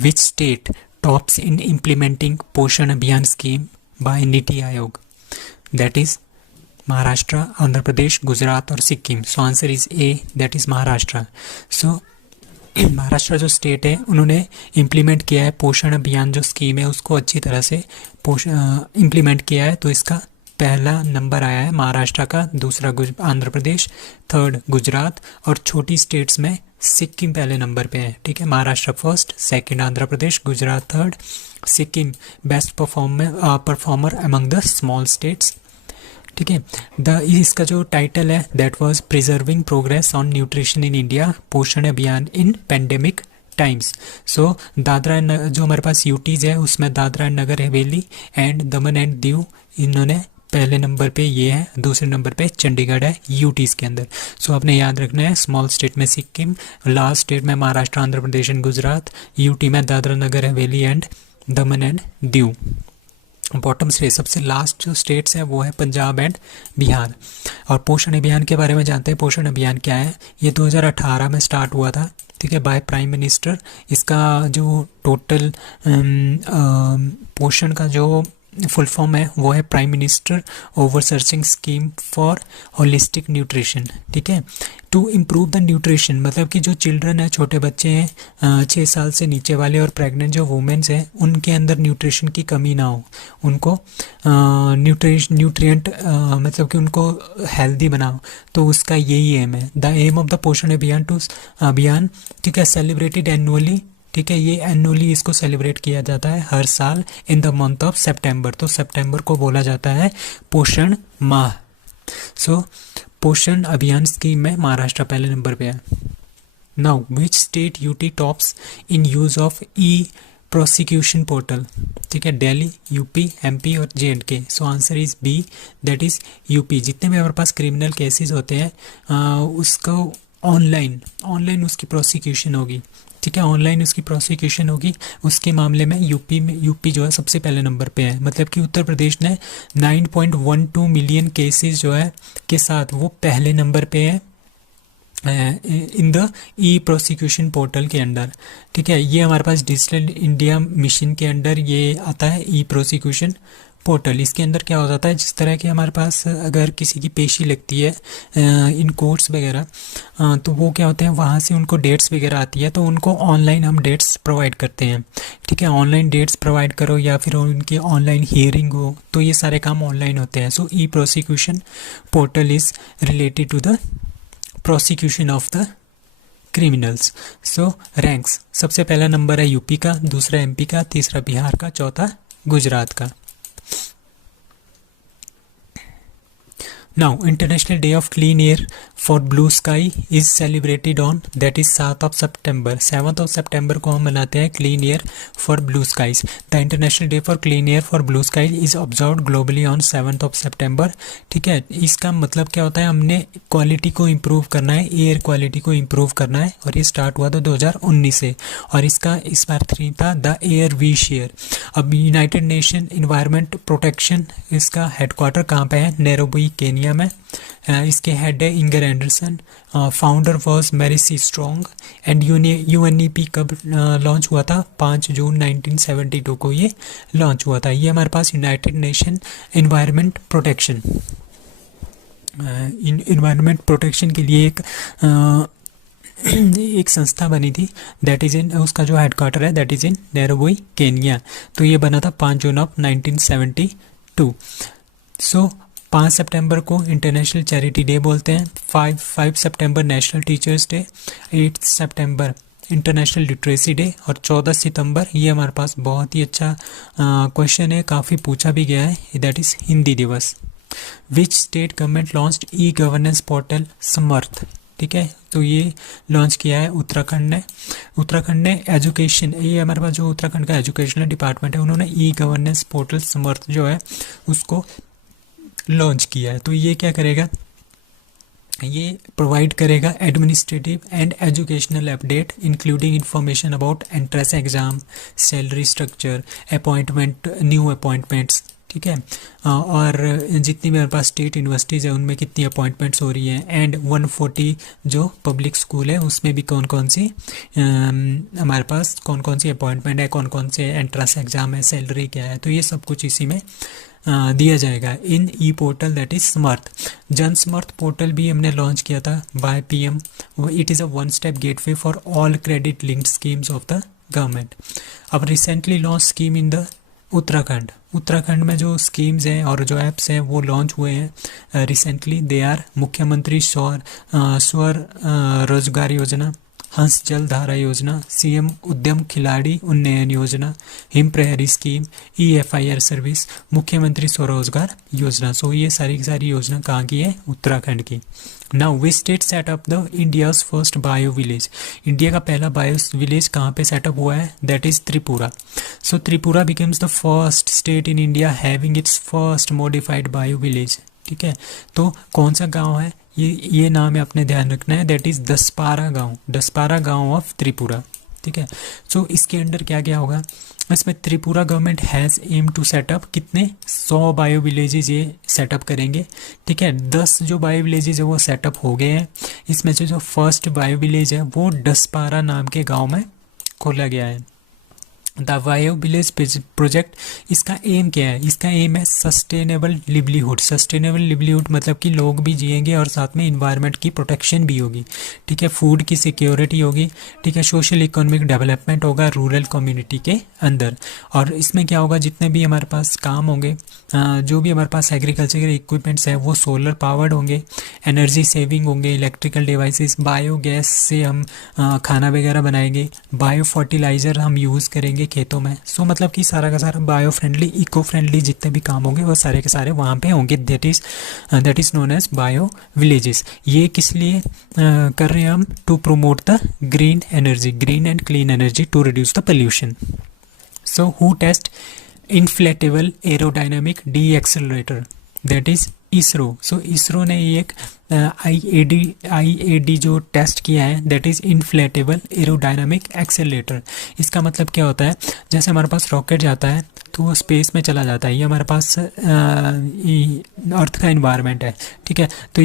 Which state tops in implementing Poshan Abhiyan scheme by NITI Aayog? That is Maharashtra, Andhra Pradesh, Gujarat और Sikkim. So answer is A, that is Maharashtra. So Maharashtra जो state है उन्होंने implement किया है पोषण अभियान जो स्कीम है उसको अच्छी तरह से इम्प्लीमेंट किया है. तो इसका पहला नंबर आया है महाराष्ट्र का, दूसरा आंध्र प्रदेश, थर्ड गुजरात और छोटी स्टेट्स में सिक्किम पहले नंबर पे है. ठीक है, Maharashtra first, second Andhra Pradesh, Gujarat third, Sikkim best performer among the small states. ठीक है, इसका जो टाइटल है that was preserving progress on nutrition in India पोषण अभियान इन पेंडेमिक टाइम्स. सो दादरा जो हमारे पास यूटीज है उसमें Dadra and Nagar Haveli and Daman and Diu इन्होंने पहले नंबर पे ये है, दूसरे नंबर पे चंडीगढ़ है यूटीज के अंदर. सो आपने याद रखना है स्मॉल स्टेट में सिक्किम, लास्ट स्टेट में महाराष्ट्र, आंध्र प्रदेश एंड गुजरात, यूटी में Dadra Nagar Haveli and Daman and Diu. Bottom state सबसे लास्ट जो स्टेट्स है वो है पंजाब एंड बिहार. और पोषण अभियान के बारे में जानते हैं. पोषण अभियान क्या है? ये 2018 में स्टार्ट हुआ था. ठीक है, बाय प्राइम मिनिस्टर. इसका जो टोटल पोषण का जो फुल फॉर्म है वो है prime minister overarching scheme for holistic nutrition. ठीक है, टू इम्प्रूव द न्यूट्रिशन मतलब कि जो चिल्ड्रन है, छोटे बच्चे हैं 6 साल से नीचे वाले और प्रेग्नेंट जो वुमेन्स हैं उनके अंदर न्यूट्रिशन की कमी ना हो, उनको न्यूट्रिएंट मतलब कि उनको हेल्दी बनाओ. तो उसका यही एम है. द एम ऑफ द पोषण अभियान ठीक है सेलिब्रेटेड एनुअली. ठीक है, ये एनुअली इसको सेलिब्रेट किया जाता है हर साल इन द मंथ ऑफ सितंबर. तो सितंबर को बोला जाता है पोषण माह. सो पोषण अभियान स्कीम में महाराष्ट्र पहले नंबर पे है. Now which state UT tops in use of e prosecution portal? ठीक है, दिल्ली, यूपी, एमपी और J and K. So answer is B, that is UP. जितने भी हमारे पास क्रिमिनल केसेस होते हैं उसको ऑनलाइन उसकी प्रोसिक्यूशन होगी. ठीक है, ऑनलाइन उसकी प्रोसिक्यूशन होगी. उसके मामले में यूपी जो है सबसे पहले नंबर पे है. मतलब कि उत्तर प्रदेश ने 9.12 मिलियन केसेस जो है के साथ वो पहले नंबर पे है in the E prosecution portal के अंडर. ठीक है, ये हमारे पास डिजिटल इंडिया मिशन के अंडर ये आता है ई प्रोसिक्यूशन पोर्टल. इसके अंदर क्या हो जाता है, जिस तरह के हमारे पास अगर किसी की पेशी लगती है इन कोर्ट्स वगैरह तो वो क्या होते हैं वहाँ से उनको डेट्स वगैरह आती है तो उनको ऑनलाइन हम डेट्स प्रोवाइड करते हैं. ठीक है, ऑनलाइन डेट्स प्रोवाइड करो या फिर उनकी ऑनलाइन हियरिंग हो तो ये सारे काम ऑनलाइन होते हैं. So e prosecution portal is related to the prosecution of the criminals. So ranks सबसे पहला नंबर है यूपी का, दूसरा एमपी का, तीसरा बिहार का, चौथा गुजरात का. Now, International Day of Clean Air for Blue Sky is celebrated on that is 7th of September. 7th of September को हम मनाते हैं Clean Air for Blue Skies. The International Day for Clean Air for Blue Skies is observed globally on 7th of September. ठीक है, इसका मतलब क्या होता है, हमने क्वालिटी को इम्प्रूव करना है, एयर क्वालिटी को इम्प्रूव करना है. और ये स्टार्ट हुआ था 2019 से और इसका इस बार थीम था द एयर वी शेयर. अब यूनाइटेड नेशन इन्वायरमेंट प्रोटेक्शन इसका हेडक्वार्टर कहाँ पे है? नैरोबी केनिया में. इसके हेड है Inger Andersen. Founder was Maurice Strong. And UNEP कब लॉन्च हुआ था? 5 जून 1972 को ये लॉन्च हुआ था. ये हमारे पास United Nation environment protection environment protection के लिए एक संस्था बनी थी. दैट इज़ इन उसका जो हेडक्वार्टर है that is in Nairobi Kenya. तो ये बना था 5 जून ऑफ 1972. सो 5 सितंबर को इंटरनेशनल चैरिटी डे बोलते हैं. 5 सितंबर नेशनल टीचर्स डे, 8 सितंबर इंटरनेशनल लिटरेसी डे और 14 सितंबर ये हमारे पास बहुत ही अच्छा क्वेश्चन है, काफ़ी पूछा भी गया है, that is Hindi Diwas. Which state government launched e governance portal Samarth? ठीक है, तो ये लॉन्च किया है उत्तराखंड ने एजुकेशन, ये हमारे पास जो उत्तराखंड का एजुकेशनल डिपार्टमेंट है उन्होंने ई गवर्नेंस पोर्टल समर्थ जो है उसको लॉन्च किया है. तो ये क्या करेगा, ये प्रोवाइड करेगा administrative and educational update including information about entrance exam, salary structure, appointment, new appointments. ठीक है। और जितनी भी हमारे पास स्टेट यूनिवर्सिटीज़ है उनमें कितनी अपॉइंटमेंट्स हो रही हैं, एंड 140 जो पब्लिक स्कूल है उसमें भी कौन कौन सी हमारे पास कौन कौन सी अपॉइंटमेंट है, कौन कौन से एंट्रेंस एग्ज़ाम है, सैलरी क्या है, तो ये सब कुछ इसी में दिया जाएगा in e portal that is Samarth. Jan Samarth portal भी हमने लॉन्च किया था by PM. It is a one step gateway for all credit linked schemes of the government. अब recently launch scheme in the Uttarakhand में जो स्कीम्स हैं और जो ऐप्स हैं वो लॉन्च हुए हैं रिसेंटली। दे आर मुख्यमंत्री स्वर रोजगार योजना, हंस जल धारा योजना, सीएम उद्यम खिलाड़ी उन्नयन योजना, हिम प्रहरी स्कीम, EFIR सर्विस, मुख्यमंत्री स्वरोजगार योजना। सो ये सारी की सारी योजना कहाँ की है? उत्तराखंड की। Now which state set up the India's first bio village. India का पहला बायो विलेज कहाँ पे सेटअप हुआ है? That is Tripura. So Tripura becomes the first state in India having its first modified bio village. ठीक है, तो कौन सा गांव है ये नाम है अपने ध्यान रखना है, दैट इज दसपारा गांव ऑफ त्रिपुरा। ठीक है, सो इसके अंडर क्या क्या होगा? इसमें Tripura government has aim to set up कितने 100 बायो विलेजेस ये सेटअप करेंगे। ठीक है, 10 जो बायो विलेजेस है वो सेटअप हो गए हैं। इसमें से जो फर्स्ट बायो विलेज है वो दसपारा नाम के गांव में खोला गया है। द बायो विलेज प्रोजेक्ट, इसका एम क्या है? इसका एम है सस्टेनेबल लिवलीहुड। सस्टेनेबल लिवलीहुड मतलब कि लोग भी जिएंगे और साथ में इन्वायरमेंट की प्रोटेक्शन भी होगी। ठीक है, फूड की सिक्योरिटी होगी। ठीक है, सोशल इकोनॉमिक डेवलपमेंट होगा रूरल कम्युनिटी के अंदर। और इसमें क्या होगा? जितने भी हमारे पास काम होंगे, जो भी हमारे पास एग्रीकल्चर के इक्विपमेंट्स हैं वो सोलर पावर्ड होंगे, एनर्जी सेविंग होंगे, इलेक्ट्रिकल डिवाइसेस, बायोगैस से हम खाना वगैरह बनाएंगे, बायो फर्टिलाइज़र हम यूज़ करेंगे खेतों में। सो मतलब कि सारा का सारा बायो फ्रेंडली, इको फ्रेंडली जितने भी काम होंगे वो सारे के सारे वहाँ पे होंगे। That is known as bio villages. ये किस लिए कर रहे हैं हम? To promote the green energy, green and clean energy to reduce the pollution. So who test inflatable aerodynamic decelerator, that is ISRO. So ISRO ने ये एक IAD जो टेस्ट किया है that is inflatable aerodynamic accelerator. इसका मतलब क्या होता है? जैसे हमारे पास रॉकेट जाता है तो वो स्पेस में चला जाता है, ये हमारे पास अर्थ का इन्वायरमेंट है। ठीक है, तो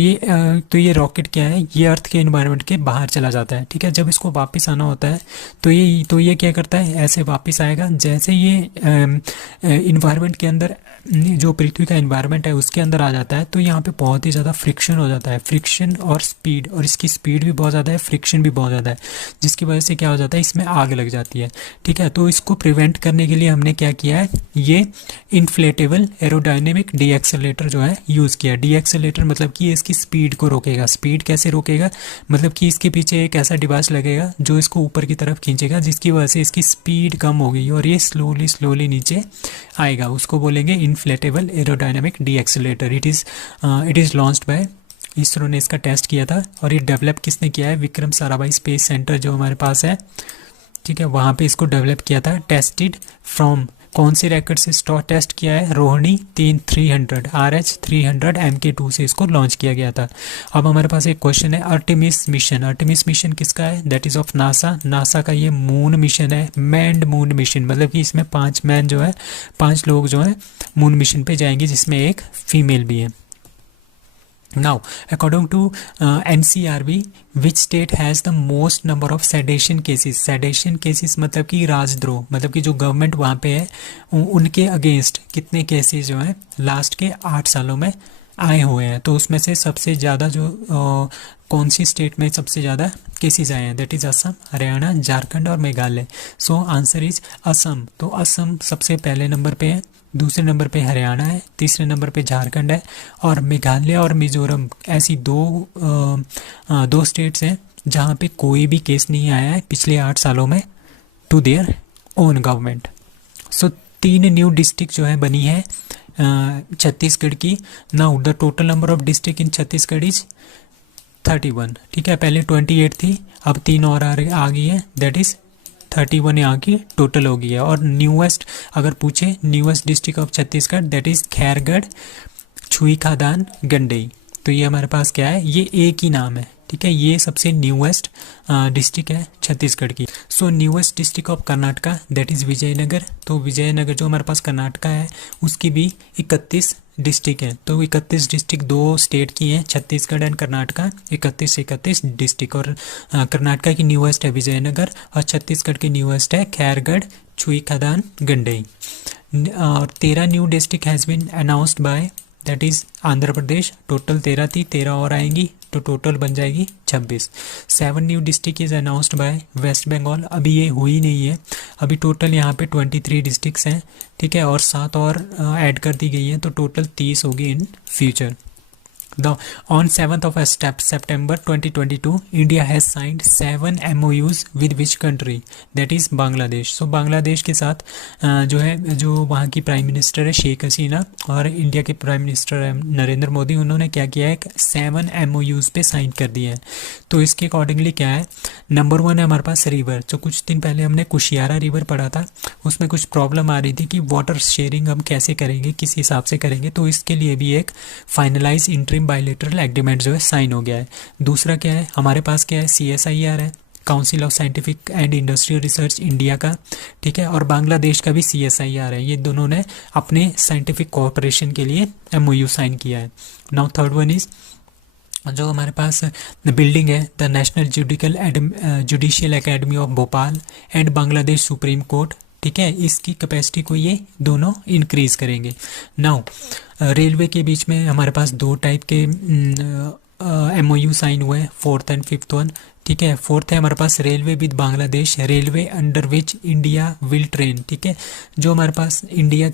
ये रॉकेट क्या है? ये अर्थ के इन्वायरमेंट के बाहर चला जाता है। ठीक है, जब इसको वापस आना होता है तो ये क्या करता है? ऐसे वापस आएगा जैसे ये इन्वायरमेंट के अंदर, जो पृथ्वी का इन्वायरमेंट है उसके अंदर आ जाता है तो यहाँ पे बहुत ही ज़्यादा फ्रिक्शन हो जाता है। फ्रिक्शन और स्पीड, और इसकी स्पीड भी बहुत ज़्यादा है, फ्रिक्शन भी बहुत ज़्यादा है, जिसकी वजह से क्या हो जाता है? इसमें आग लग जाती है। ठीक है, तो इसको प्रिवेंट करने के लिए हमने क्या किया है? ये इन्फ्लेटेबल एरोडायनेमिक डी एक्सेलरेटर जो है यूज़ किया। डी एक्सेलरेटर मतलब कि ये इसकी स्पीड को रोकेगा। स्पीड कैसे रोकेगा? मतलब कि इसके पीछे एक ऐसा डिवाइस लगेगा जो इसको ऊपर की तरफ खींचेगा, जिसकी वजह से इसकी स्पीड कम होगी और ये स्लोली नीचे आएगा। उसको बोलेंगे inflatable aerodynamic D accelerator. It is launched by ISRO ने इसका टेस्ट किया था। और ये डेवलप किसने किया है? विक्रम साराभाई स्पेस सेंटर जो हमारे पास है, ठीक है, वहाँ पे इसको डेवलप किया था। टेस्टेड फ्रॉम कौन से रैकेट से टेस्ट किया है? रोहिणी 300 RH300 MK2 से इसको लॉन्च किया गया था। अब हमारे पास एक क्वेश्चन है, अर्टेमिस मिशन किसका है? दैट इज़ ऑफ नासा का ये मून मिशन है, मैंड मून मिशन, मतलब कि इसमें 5 लोग जो है मून मिशन पे जाएंगे, जिसमें एक फीमेल भी है। Now, according to NCRB, which state has the most number of sedition cases? Sedition cases मतलब कि राजद्रोह, मतलब कि जो गवर्नमेंट वहाँ पे है उनके अगेंस्ट कितने केसेस जो हैं लास्ट के 8 सालों में आए हुए हैं। तो उसमें से सबसे ज़्यादा जो कौन सी स्टेट में सबसे ज़्यादा केसेस आए हैं? दैट इज़ असम, हरियाणा, झारखंड और मेघालय। सो आंसर इज असम। तो असम सबसे पहले नंबर पे है, दूसरे नंबर पे हरियाणा है, तीसरे नंबर पे झारखंड है, और मेघालय और मिजोरम ऐसी दो स्टेट्स हैं जहाँ पे कोई भी केस नहीं आया है पिछले 8 सालों में to their own government. So 3 new district जो है बनी है छत्तीसगढ़ की। Now the total number of district in Chhattisgarh is 31। ठीक है, पहले 28 थी, अब 3 और आ गई है, दैट इज़ 31 यहाँ की टोटल हो गई है। और न्यूएस्ट अगर पूछे, newest district of Chhattisgarh that is Khairagarh, छुई खादान, गंडई। तो ये हमारे पास क्या है? ये एक ही नाम है। ठीक है, ये सबसे न्यूएस्ट डिस्ट्रिक्ट है छत्तीसगढ़ की। So newest district of Karnataka that is Vijayanagar. तो विजयनगर जो हमारे पास कर्नाटका है उसकी भी 31 डिस्ट्रिक्ट हैं। तो 31 डिस्ट्रिक्ट दो स्टेट की हैं, छत्तीसगढ़ एंड कर्नाटका, 31 डिस्ट्रिक्ट। और कर्नाटका की न्यूएस्ट है विजयनगर और छत्तीसगढ़ की न्यूएस्ट है खैरगढ़, छुई खदान, गंडई। और 13 new district has been announced by that is Andhra Pradesh. Total 13 थी, 13 और आएंगी तो टोटल बन जाएगी 26। 7 new district is announced by West Bengal. अभी ये हुई नहीं है, अभी टोटल यहाँ पे 23 डिस्ट्रिक्ट्स हैं, ठीक है, और 7 और ऐड कर दी गई हैं, तो टोटल 30 होगी in future. On 7th of September 2022, India has signed 7 MOUs with which country? That is Bangladesh. So Bangladesh के साथ जो है, जो वहाँ की प्राइम मिनिस्टर है शेख हसीना और इंडिया के प्राइम मिनिस्टर है नरेंद्र मोदी, उन्होंने क्या किया है, 7 MOUs पे साइन कर दिए हैं। तो इसके अकॉर्डिंगली क्या है, नंबर 1 है हमारे पास रिवर। जो कुछ दिन पहले हमने कुशियारा रिवर पढ़ा था, उसमें कुछ प्रॉब्लम आ रही थी कि वाटर शेयरिंग हम कैसे करेंगे, किस हिसाब से करेंगे। तो इसके लिए भी एक फाइनलाइज इंटरिम बायलैटरल एग्रीमेंट जो है साइन हो गया है। दूसरा क्या है हमारे पास, क्या है, CSIR है, council of scientific and industrial research India का, ठीक है, और बांग्लादेश का भी CSIR है। ये दोनों ने अपने साइंटिफिक कोऑपरेशन के लिए MOU साइन किया है। नाउ थर्ड वन इज जो हमारे पास बिल्डिंग है, the national judicial academy of Bhopal and Bangladesh supreme court, ठीक है, इसकी कैपेसिटी को ये दोनों इंक्रीज करेंगे। नाउ रेलवे के बीच में हमारे पास 2 टाइप के MOU साइन हुए हैं, 4th एंड 5th वन, ठीक है। 4th है हमारे पास railway with Bangladesh, railway under which India will train, ठीक है। जो हमारे पास इंडिया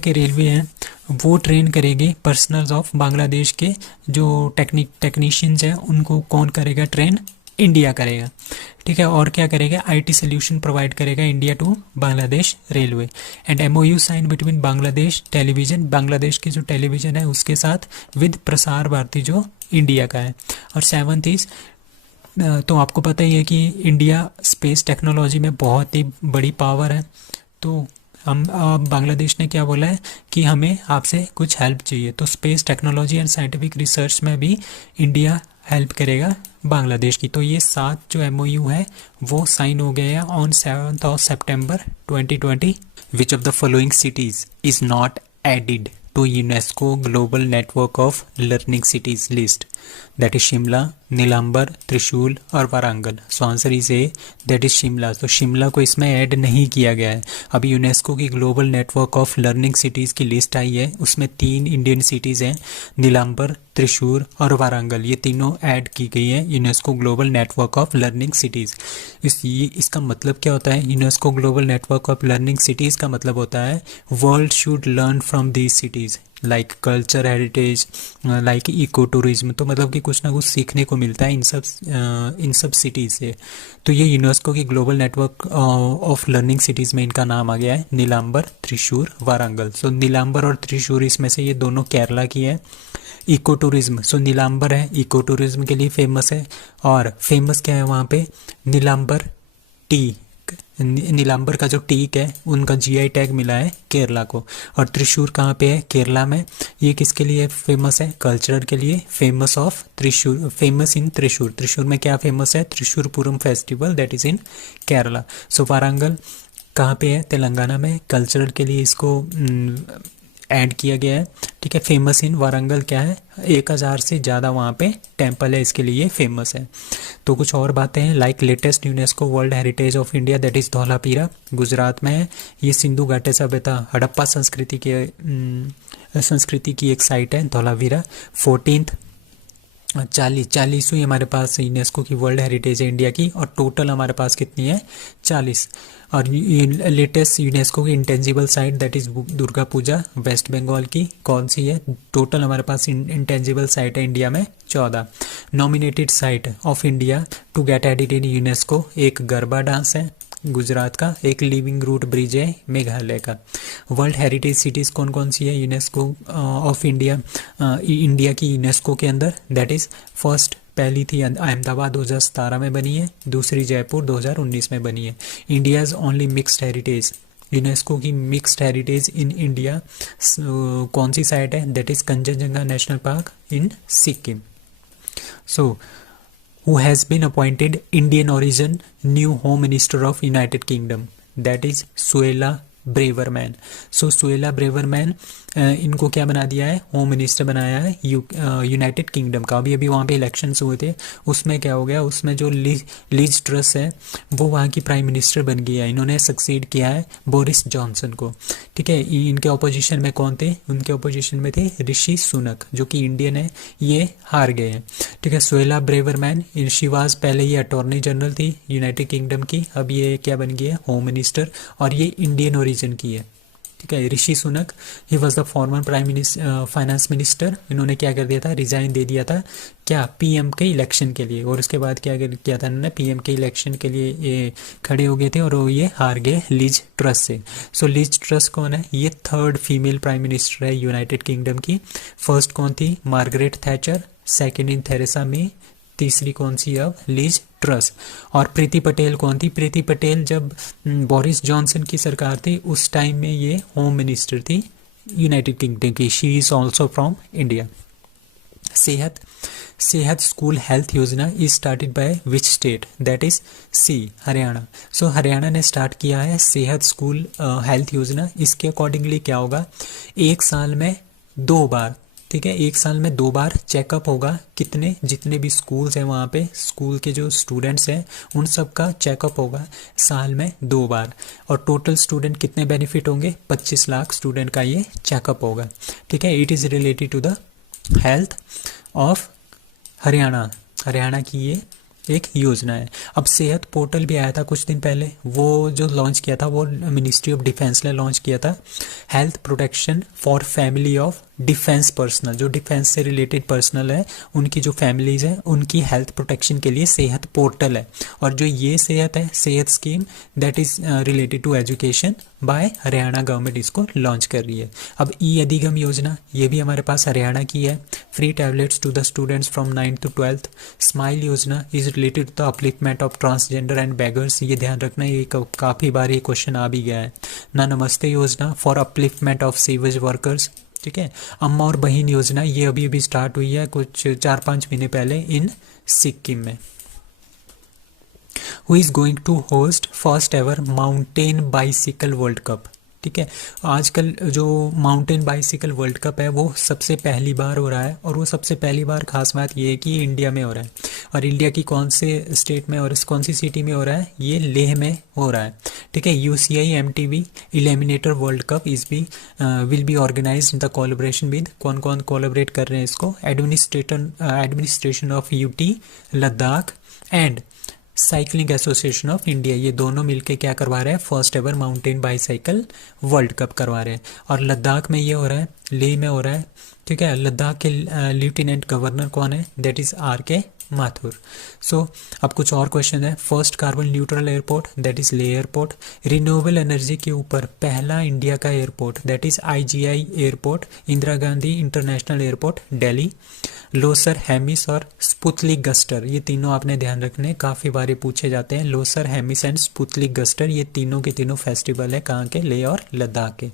के रेलवे हैं वो ट्रेन करेंगे पर्सनल्स ऑफ बांग्लादेश के जो टेक्नीशियंस हैं, उनको कौन करेगा ट्रेन, इंडिया करेगा, ठीक है। और क्या करेगा, IT सोल्यूशन प्रोवाइड करेगा India to Bangladesh railway. And MOU sign between Bangladesh television, Bangladesh की जो टेलीविजन है उसके साथ, विद प्रसार भारती जो इंडिया का है। और 7th इज, तो आपको पता ही है कि इंडिया स्पेस टेक्नोलॉजी में बहुत ही बड़ी पावर है। तो हम बांग्लादेश ने क्या बोला है कि हमें आपसे कुछ हेल्प चाहिए, तो space technology and scientific research में भी इंडिया हेल्प करेगा बांग्लादेश की। तो ये 7 जो MOU है वो साइन हो गए हैं on 7th of September 2020। Which of the following cities is not added to UNESCO global network of learning cities list? That is Shimla, Nilambur, Thrissur और Warangal. So answer is A, that is Shimla. तो शिमला को इसमें ऐड नहीं किया गया है। अभी यूनेस्को की global network of learning cities की लिस्ट आई है, उसमें 3 इंडियन सिटीज़ हैं, नीलांबर, त्रिशूर और वारंगल, ये तीनों ऐड की गई हैं UNESCO global network of learning cities. इसका मतलब क्या होता है, UNESCO global network of learning cities का मतलब होता है world should learn from these cities, like culture heritage, like eco tourism. तो मतलब कि कुछ ना कुछ सीखने को मिलता है इन सब सिटीज़ से। तो ये यूनेस्को की global network of learning cities में इनका नाम आ गया है नीलांबर, त्रिशूर, वारंगल। सो नीलांबर और त्रिशूर इसमें से ये दोनों केरला की है। इको टूरिज्म, सो नीलांबर है इको टूरिज्म के लिए फेमस है, और फेमस क्या है वहाँ पे, नीलांबर टी, नीलांबर का जो टीक है उनका GI टैग मिला है केरला को। और त्रिशूर कहाँ पे है, केरला में। ये किसके लिए फेमस है, कल्चरल के लिए, famous of Thrissur, famous in Thrissur. Thrissur में क्या फेमस है, त्रिशूरपुरम फेस्टिवल, दैट इज इन केरला। सो वारंगल कहाँ पे है, तेलंगाना में, कल्चरल के लिए इसको ऐड किया गया है, ठीक है। फेमस इन वारंगल क्या है, 1000 से ज़्यादा वहाँ पे टेम्पल है, इसके लिए फेमस है। तो कुछ और बातें हैं, like latest UNESCO world heritage of India, that is Dholavira, Gujarat में है। ये सिंधु घाटी सभ्यता, हड़प्पा संस्कृति की एक साइट है धौलावीरा। 14th 40वीं हमारे पास यूनेस्को की वर्ल्ड हेरिटेज है इंडिया की, और टोटल हमारे पास कितनी है, 40। और लेटेस्ट यूनेस्को की intangible site that is Durga Puja, West Bengal की, कौन सी है, टोटल हमारे पास इंटेंजिबल साइट है इंडिया में 14। Nominated site of India to get added in UNESCO, एक गरबा डांस है गुजरात का, एक लिविंग रूट ब्रिज है मेघालय का। वर्ल्ड हेरिटेज सिटीज़ कौन कौन सी है यूनेस्को ऑफ इंडिया, इंडिया की यूनेस्को के अंदर, दैट इज़ फर्स्ट, पहली थी अहमदाबाद 2017 में बनी है, दूसरी जयपुर 2019 में बनी है। India's only mixed heritage, UNESCO की मिक्स्ड हेरिटेज इन इंडिया कौन सी साइट है, that is Kanchenjunga national park in Sikkim. So who has been appointed Indian origin new Home Minister of United Kingdom, that is Suella Braverman. So Suella Braverman इनको क्या बना दिया है, home minister बनाया है United Kingdom का। अभी अभी वहाँ पे इलेक्शंस हुए थे, उसमें क्या हो गया, उसमें जो लीज ट्रस है वो वहाँ की प्राइम मिनिस्टर बन गई है। इन्होंने सक्सीड किया है बोरिस जॉनसन को, ठीक है। इनके अपोजिशन में कौन थे, उनके अपोजिशन में थे ऋषि सुनक जो कि इंडियन है, ये हार गए हैं, ठीक है। सुएला ब्रेवरमैन शिवाज पहले ये अटॉर्नी जनरल थी यूनाइटेड किंगडम की, अब ये क्या बन गई है, होम मिनिस्टर, और ये इंडियन ओरिजिन की है, ठीक है। Rishi Sunak he was the former prime minister finance minister, इन्होंने क्या कर दिया था, रिजाइन दे दिया था क्या, पीएम के इलेक्शन के लिए, और उसके बाद क्या किया था इन्होंने, पीएम के इलेक्शन के लिए ये खड़े हो गए थे और ये हार गए लीज ट्रस से। सो लीज ट्रस कौन है, ये थर्ड फीमेल प्राइम मिनिस्टर है यूनाइटेड किंगडम की। फर्स्ट कौन थी, Margaret Thatcher, second in Theresa May, तीसरी कौन सी अब, लीज ट्रस। और प्रीति पटेल कौन थी, प्रीति पटेल जब बोरिस जॉनसन की सरकार थी उस टाइम में ये होम मिनिस्टर थी यूनाइटेड किंगडम की। She is also from India. सेहत स्कूल हेल्थ योजना is started by which state, that is C, Haryana. So Haryana ने स्टार्ट किया है सेहत स्कूल हेल्थ योजना। इसके अकॉर्डिंगली क्या होगा, एक साल में 2 बार, ठीक है, एक साल में 2 बार चेकअप होगा, कितने, जितने भी स्कूल्स हैं वहाँ पे, स्कूल के जो स्टूडेंट्स हैं उन सब का चेकअप होगा साल में 2 बार। और टोटल स्टूडेंट कितने बेनिफिट होंगे, 25 लाख स्टूडेंट का ये चेकअप होगा, ठीक है। It is related to the health of Haryana, Haryana की ये एक योजना है। अब सेहत पोर्टल भी आया था कुछ दिन पहले, वो जो लॉन्च किया था वो मिनिस्ट्री ऑफ डिफेंस ने लॉन्च किया था। Health protection for family of defence personnel, जो डिफेंस से रिलेटेड पर्सनल है उनकी जो फैमिलीज हैं उनकी हेल्थ प्रोटेक्शन के लिए सेहत पोर्टल है। और जो ये सेहत है, Sehat scheme, that is related to education by Haryana government इसको लॉन्च कर रही है। अब ई अधिगम योजना, ये भी हमारे पास हरियाणा की है। Free tablets to the students from 9th to 12th। Smile योजना is related to the upliftment of transgender and beggars, ये ध्यान रखना, ये काफ़ी बार ये क्वेश्चन आ भी गया है ना। नमस्ते योजना for upliftment of sewage workers, ठीक है। अम्मा और बहन योजना, ये अभी अभी स्टार्ट हुई है कुछ 4-5 महीने पहले इन सिक्किम में। Who is going to host first ever mountain bicycle world cup, ठीक है। आजकल जो माउंटेन बाइसिकल वर्ल्ड कप है वो सबसे पहली बार हो रहा है, और वो सबसे पहली बार खास बात ये है कि इंडिया में हो रहा है। और इंडिया की कौन से स्टेट में और कौन सी सिटी में हो रहा है, ये लेह में हो रहा है, ठीक है। UCI MTV eliminator world cup is भी will be organise in the collaboration with, कौन कौन कोलैबोरेट कर रहे हैं इसको, administration of UT Ladakh and cycling association of India, ये दोनों मिलके क्या करवा रहे हैं, first ever mountain bicycle world cup करवा रहे हैं। और लद्दाख में ये हो रहा है, लेह में हो रहा है, ठीक है। लद्दाख के लेफ्टिनेंट गवर्नर कौन है, दैट इज RK माथुर। सो अब कुछ और क्वेश्चन है। First carbon neutral airport, that is Leh airport. Renewable energy के ऊपर पहला इंडिया का airport, that is IGI airport, Indira Gandhi international airport Delhi. Losar, Hemis और स्पुतलिक गस्टर, ये तीनों आपने ध्यान रखने, काफ़ी बार पूछे जाते हैं। लोसर, हेमिस एंड स्पुतलिक गस्टर, ये तीनों के तीनों फेस्टिवल है कहाँ के, लेह और लद्दाख के।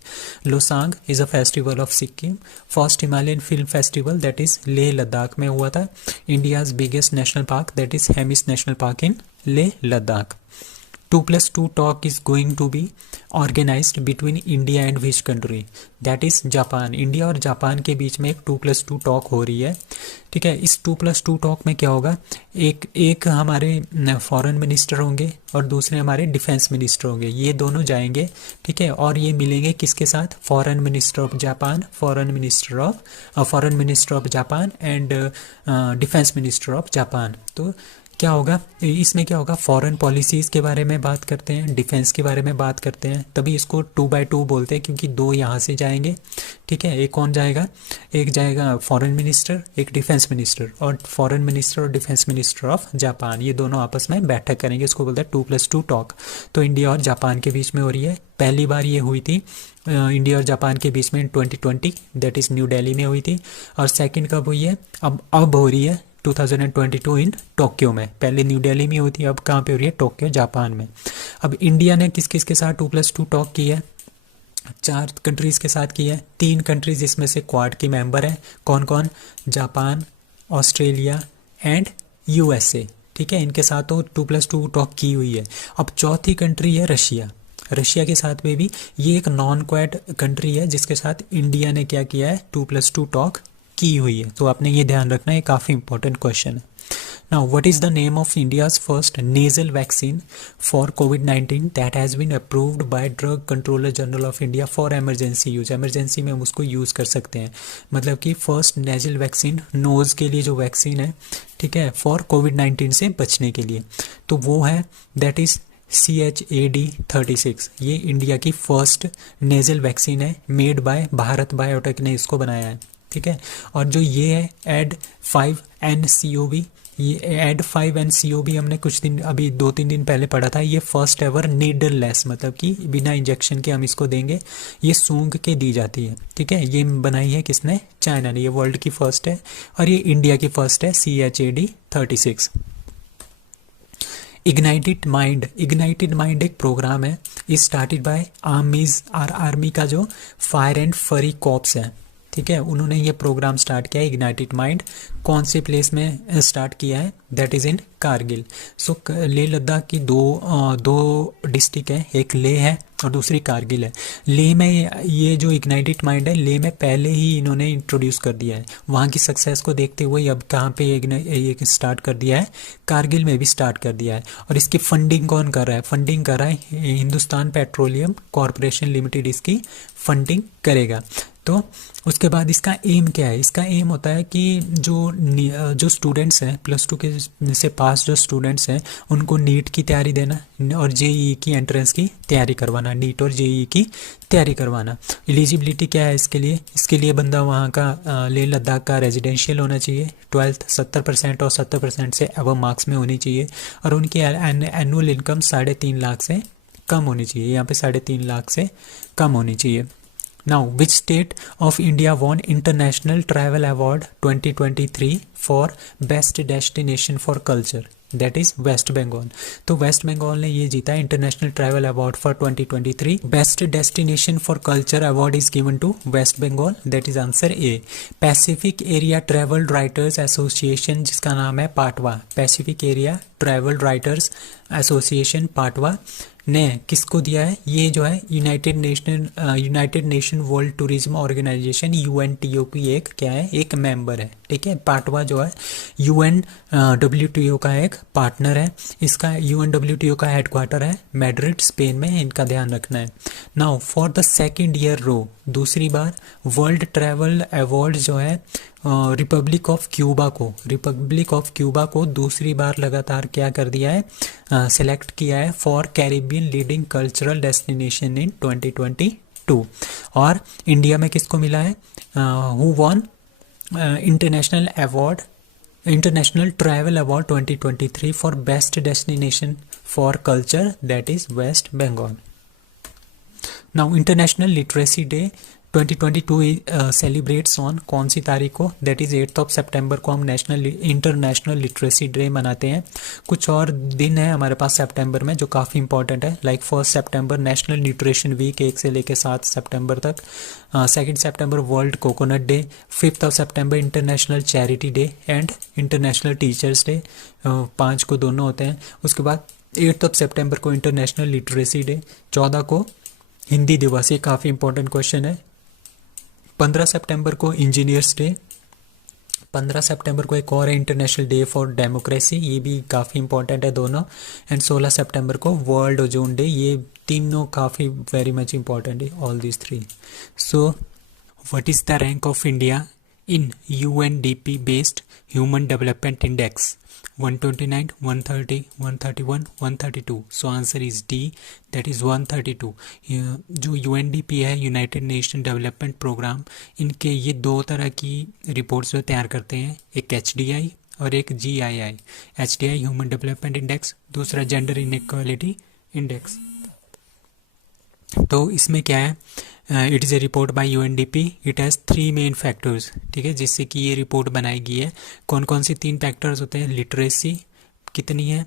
Losoong is a festival of Sikkim. First Himalayan film festival, that is Leh Ladakh में हुआ था। India's biggest national park, that is Hemis national park in Leh Ladakh. 2+2 talk is going to be organized between India and which country, that is Japan. India और Japan के बीच में एक 2+2 talk हो रही है, ठीक है। इस 2+2 टॉक में क्या होगा, एक हमारे फॉरेन मिनिस्टर होंगे और दूसरे हमारे डिफेंस मिनिस्टर होंगे, ये दोनों जाएंगे, ठीक है। और ये मिलेंगे किसके साथ, foreign minister of Japan, foreign minister of Japan and defence minister of Japan. तो क्या होगा इसमें, क्या होगा, फॉरेन पॉलिसीज़ के बारे में बात करते हैं, डिफेंस के बारे में बात करते हैं, तभी इसको 2x2 बोलते हैं, क्योंकि 2 यहाँ से जाएंगे, ठीक है। एक कौन जाएगा, एक जाएगा फॉरेन मिनिस्टर, एक डिफेंस मिनिस्टर, और फॉरेन मिनिस्टर और डिफेंस मिनिस्टर ऑफ जापान, ये दोनों आपस में बैठक करेंगे, इसको बोलते हैं 2+2 टॉक। तो इंडिया और जापान के बीच में हो रही है, पहली बार ये हुई थी इंडिया और जापान के बीच में 2020, दैट इज़ न्यू दिल्ली में हुई थी। और सेकंड कब हुई है, अब हो रही है 2022 इन टोक्यो में, पहले न्यू दिल्ली में होती है, अब कहाँ पे हो रही है, टोक्यो जापान में। अब इंडिया ने किस किस के साथ 2+2 टॉक की है, 4 कंट्रीज़ के साथ की है। 3 कंट्रीज़ इसमें से क्वाड की मेंबर हैं, कौन कौन, जापान, ऑस्ट्रेलिया एंड यूएसए। ठीक है, इनके साथ तो 2+2 टॉक की हुई है। अब चौथी कंट्री है रशिया। रशिया के साथ में भी ये एक नॉन क्वाड कंट्री है जिसके साथ इंडिया ने क्या किया है, 2+2 टॉक की हुई है। तो आपने ये ध्यान रखना है, काफ़ी इंपॉर्टेंट क्वेश्चन है। Now, what is the name of India's first nasal vaccine for COVID-19 that has been approved by Drug Controller General of India for emergency use? emergency में हम उसको यूज़ कर सकते हैं, मतलब कि फर्स्ट नेजल वैक्सीन, नोज़ के लिए जो वैक्सीन है, ठीक है, फॉर कोविड-19 से बचने के लिए, तो वो है दैट इज़ CHAD-36। ये इंडिया की फर्स्ट नेजल वैक्सीन है, मेड बाय भारत बायोटेक ने इसको बनाया है। ठीक है, और जो ये है AD5NCOV, ये AD5NCOV हमने कुछ दिन, अभी 2-3 दिन पहले पढ़ा था। ये फर्स्ट एवर नीडल लेस, मतलब कि बिना इंजेक्शन के हम इसको देंगे, ये सूंघ के दी जाती है। ठीक है, ये बनाई है किसने, चाइना ने। ये वर्ल्ड की फर्स्ट है और ये इंडिया की फर्स्ट है, CHAD-36। इग्नाइटेड माइंड एक प्रोग्राम है, इज स्टार्टेड बाय आर्मी का जो फायर एंड फरी कॉप्स है। ठीक है, उन्होंने ये प्रोग्राम स्टार्ट किया है इग्नाइटेड माइंड। कौन से प्लेस में स्टार्ट किया है, दैट इज़ इन कारगिल। सो लेह लद्दाख की दो डिस्ट्रिक्ट है, एक लेह है और दूसरी कारगिल है। लेह में ये जो इग्नाइटेड माइंड है, लेह में पहले ही इन्होंने इंट्रोड्यूस कर दिया है। वहाँ की सक्सेस को देखते हुए अब कहाँ पे ये स्टार्ट कर दिया है, कारगिल में भी स्टार्ट कर दिया है। और इसकी फंडिंग कौन कर रहा है, फंडिंग कर रहा है हिंदुस्तान पेट्रोलियम कॉरपोरेशन लिमिटेड, इसकी फंडिंग करेगा। तो उसके बाद इसका एम क्या है, इसका एम होता है कि जो स्टूडेंट्स हैं, +2 के से पास जो स्टूडेंट्स हैं, उनको नीट की तैयारी देना और JEE की एंट्रेंस की तैयारी करवाना, नीट और JEE की तैयारी करवाना। एलिजिबिलिटी क्या है इसके लिए, इसके लिए बंदा वहाँ का लेह लद्दाख का रेजिडेंशियल होना चाहिए, 12th 70% और 70% से अबव मार्क्स में होनी चाहिए, और उनकी एनुअल इनकम 3.5 लाख से कम होनी चाहिए। यहाँ पे 3.5 लाख से कम होनी चाहिए। Now, which state of India won International Travel Award 2023 for Best Destination for Culture? That is West Bengal. तो वेस्ट बंगाल ने ये जीता है international travel award for 2023। Best destination for culture award is given to West Bengal, that is answer A. Pacific area travel writers association, जिसका नाम है PATWA, Pacific area travel writers association PATWA ने किसको दिया है, ये जो है United Nation world tourism organisation UNTO की एक क्या है, एक मेंबर है। ठीक है, पाटवा जो है UNWTO का एक पार्टनर है। इसका UNWTO का हेडक्वार्टर है मैड्रिड, स्पेन में, इनका ध्यान रखना है। Now for the second year row, दूसरी बार वर्ल्ड ट्रैवल अवार्ड जो है रिपब्लिक ऑफ क्यूबा को दूसरी बार लगातार क्या कर दिया है, सेलेक्ट किया है for Caribbean leading cultural destination in 2022। और इंडिया में किसको मिला है, who won international travel award 2023 for best destination for culture, that is West Bengal. Now international literacy day 2022 celebrates on कौन सी तारीख को, दैट इज़ 8 सितंबर को हम इंटरनेशनल लिटरेसी डे मनाते हैं। कुछ और दिन है हमारे पास सितंबर में जो काफ़ी इंपॉर्टेंट है, लाइक 1 सितंबर नेशनल न्यूट्रिशन वीक 1 से लेकर 7 सितंबर तक, 2 सितंबर वर्ल्ड कोकोनट डे, 5 सितंबर international charity day and international teachers day, 5 को दोनों होते हैं। उसके बाद 8 सितंबर को इंटरनेशनल लिटरेसी डे, 14 को हिंदी दिवस, ये काफ़ी इंपॉर्टेंट क्वेश्चन है। 15 सितंबर को इंजीनियर्स डे, 15 सितंबर को एक और है इंटरनेशनल डे फॉर डेमोक्रेसी, ये भी काफ़ी इंपॉर्टेंट है दोनों। एंड 16 सितंबर को वर्ल्ड ओजोन डे, ये तीनों काफ़ी वेरी मच इंपॉर्टेंट है, all this 3। So what is the rank of India in UNDP based human development index, 129, 130, 131, 132। So answer is D, that is 132। जो UNDP है, यूनाइटेड नेशन डेवलपमेंट प्रोग्राम, इनके ये 2 तरह की रिपोर्ट्स जो तैयार करते हैं, एक HDI और एक GII। HDI human development index, दूसरा जेंडर इनइक्वालिटी इंडेक्स। तो इसमें क्या है, it is a report by UNDP, it has 3 main factors. ठीक है, जिससे कि ये रिपोर्ट बनाई गई है। कौन कौन से 3 फैक्टर्स होते हैं, लिटरेसी कितनी है,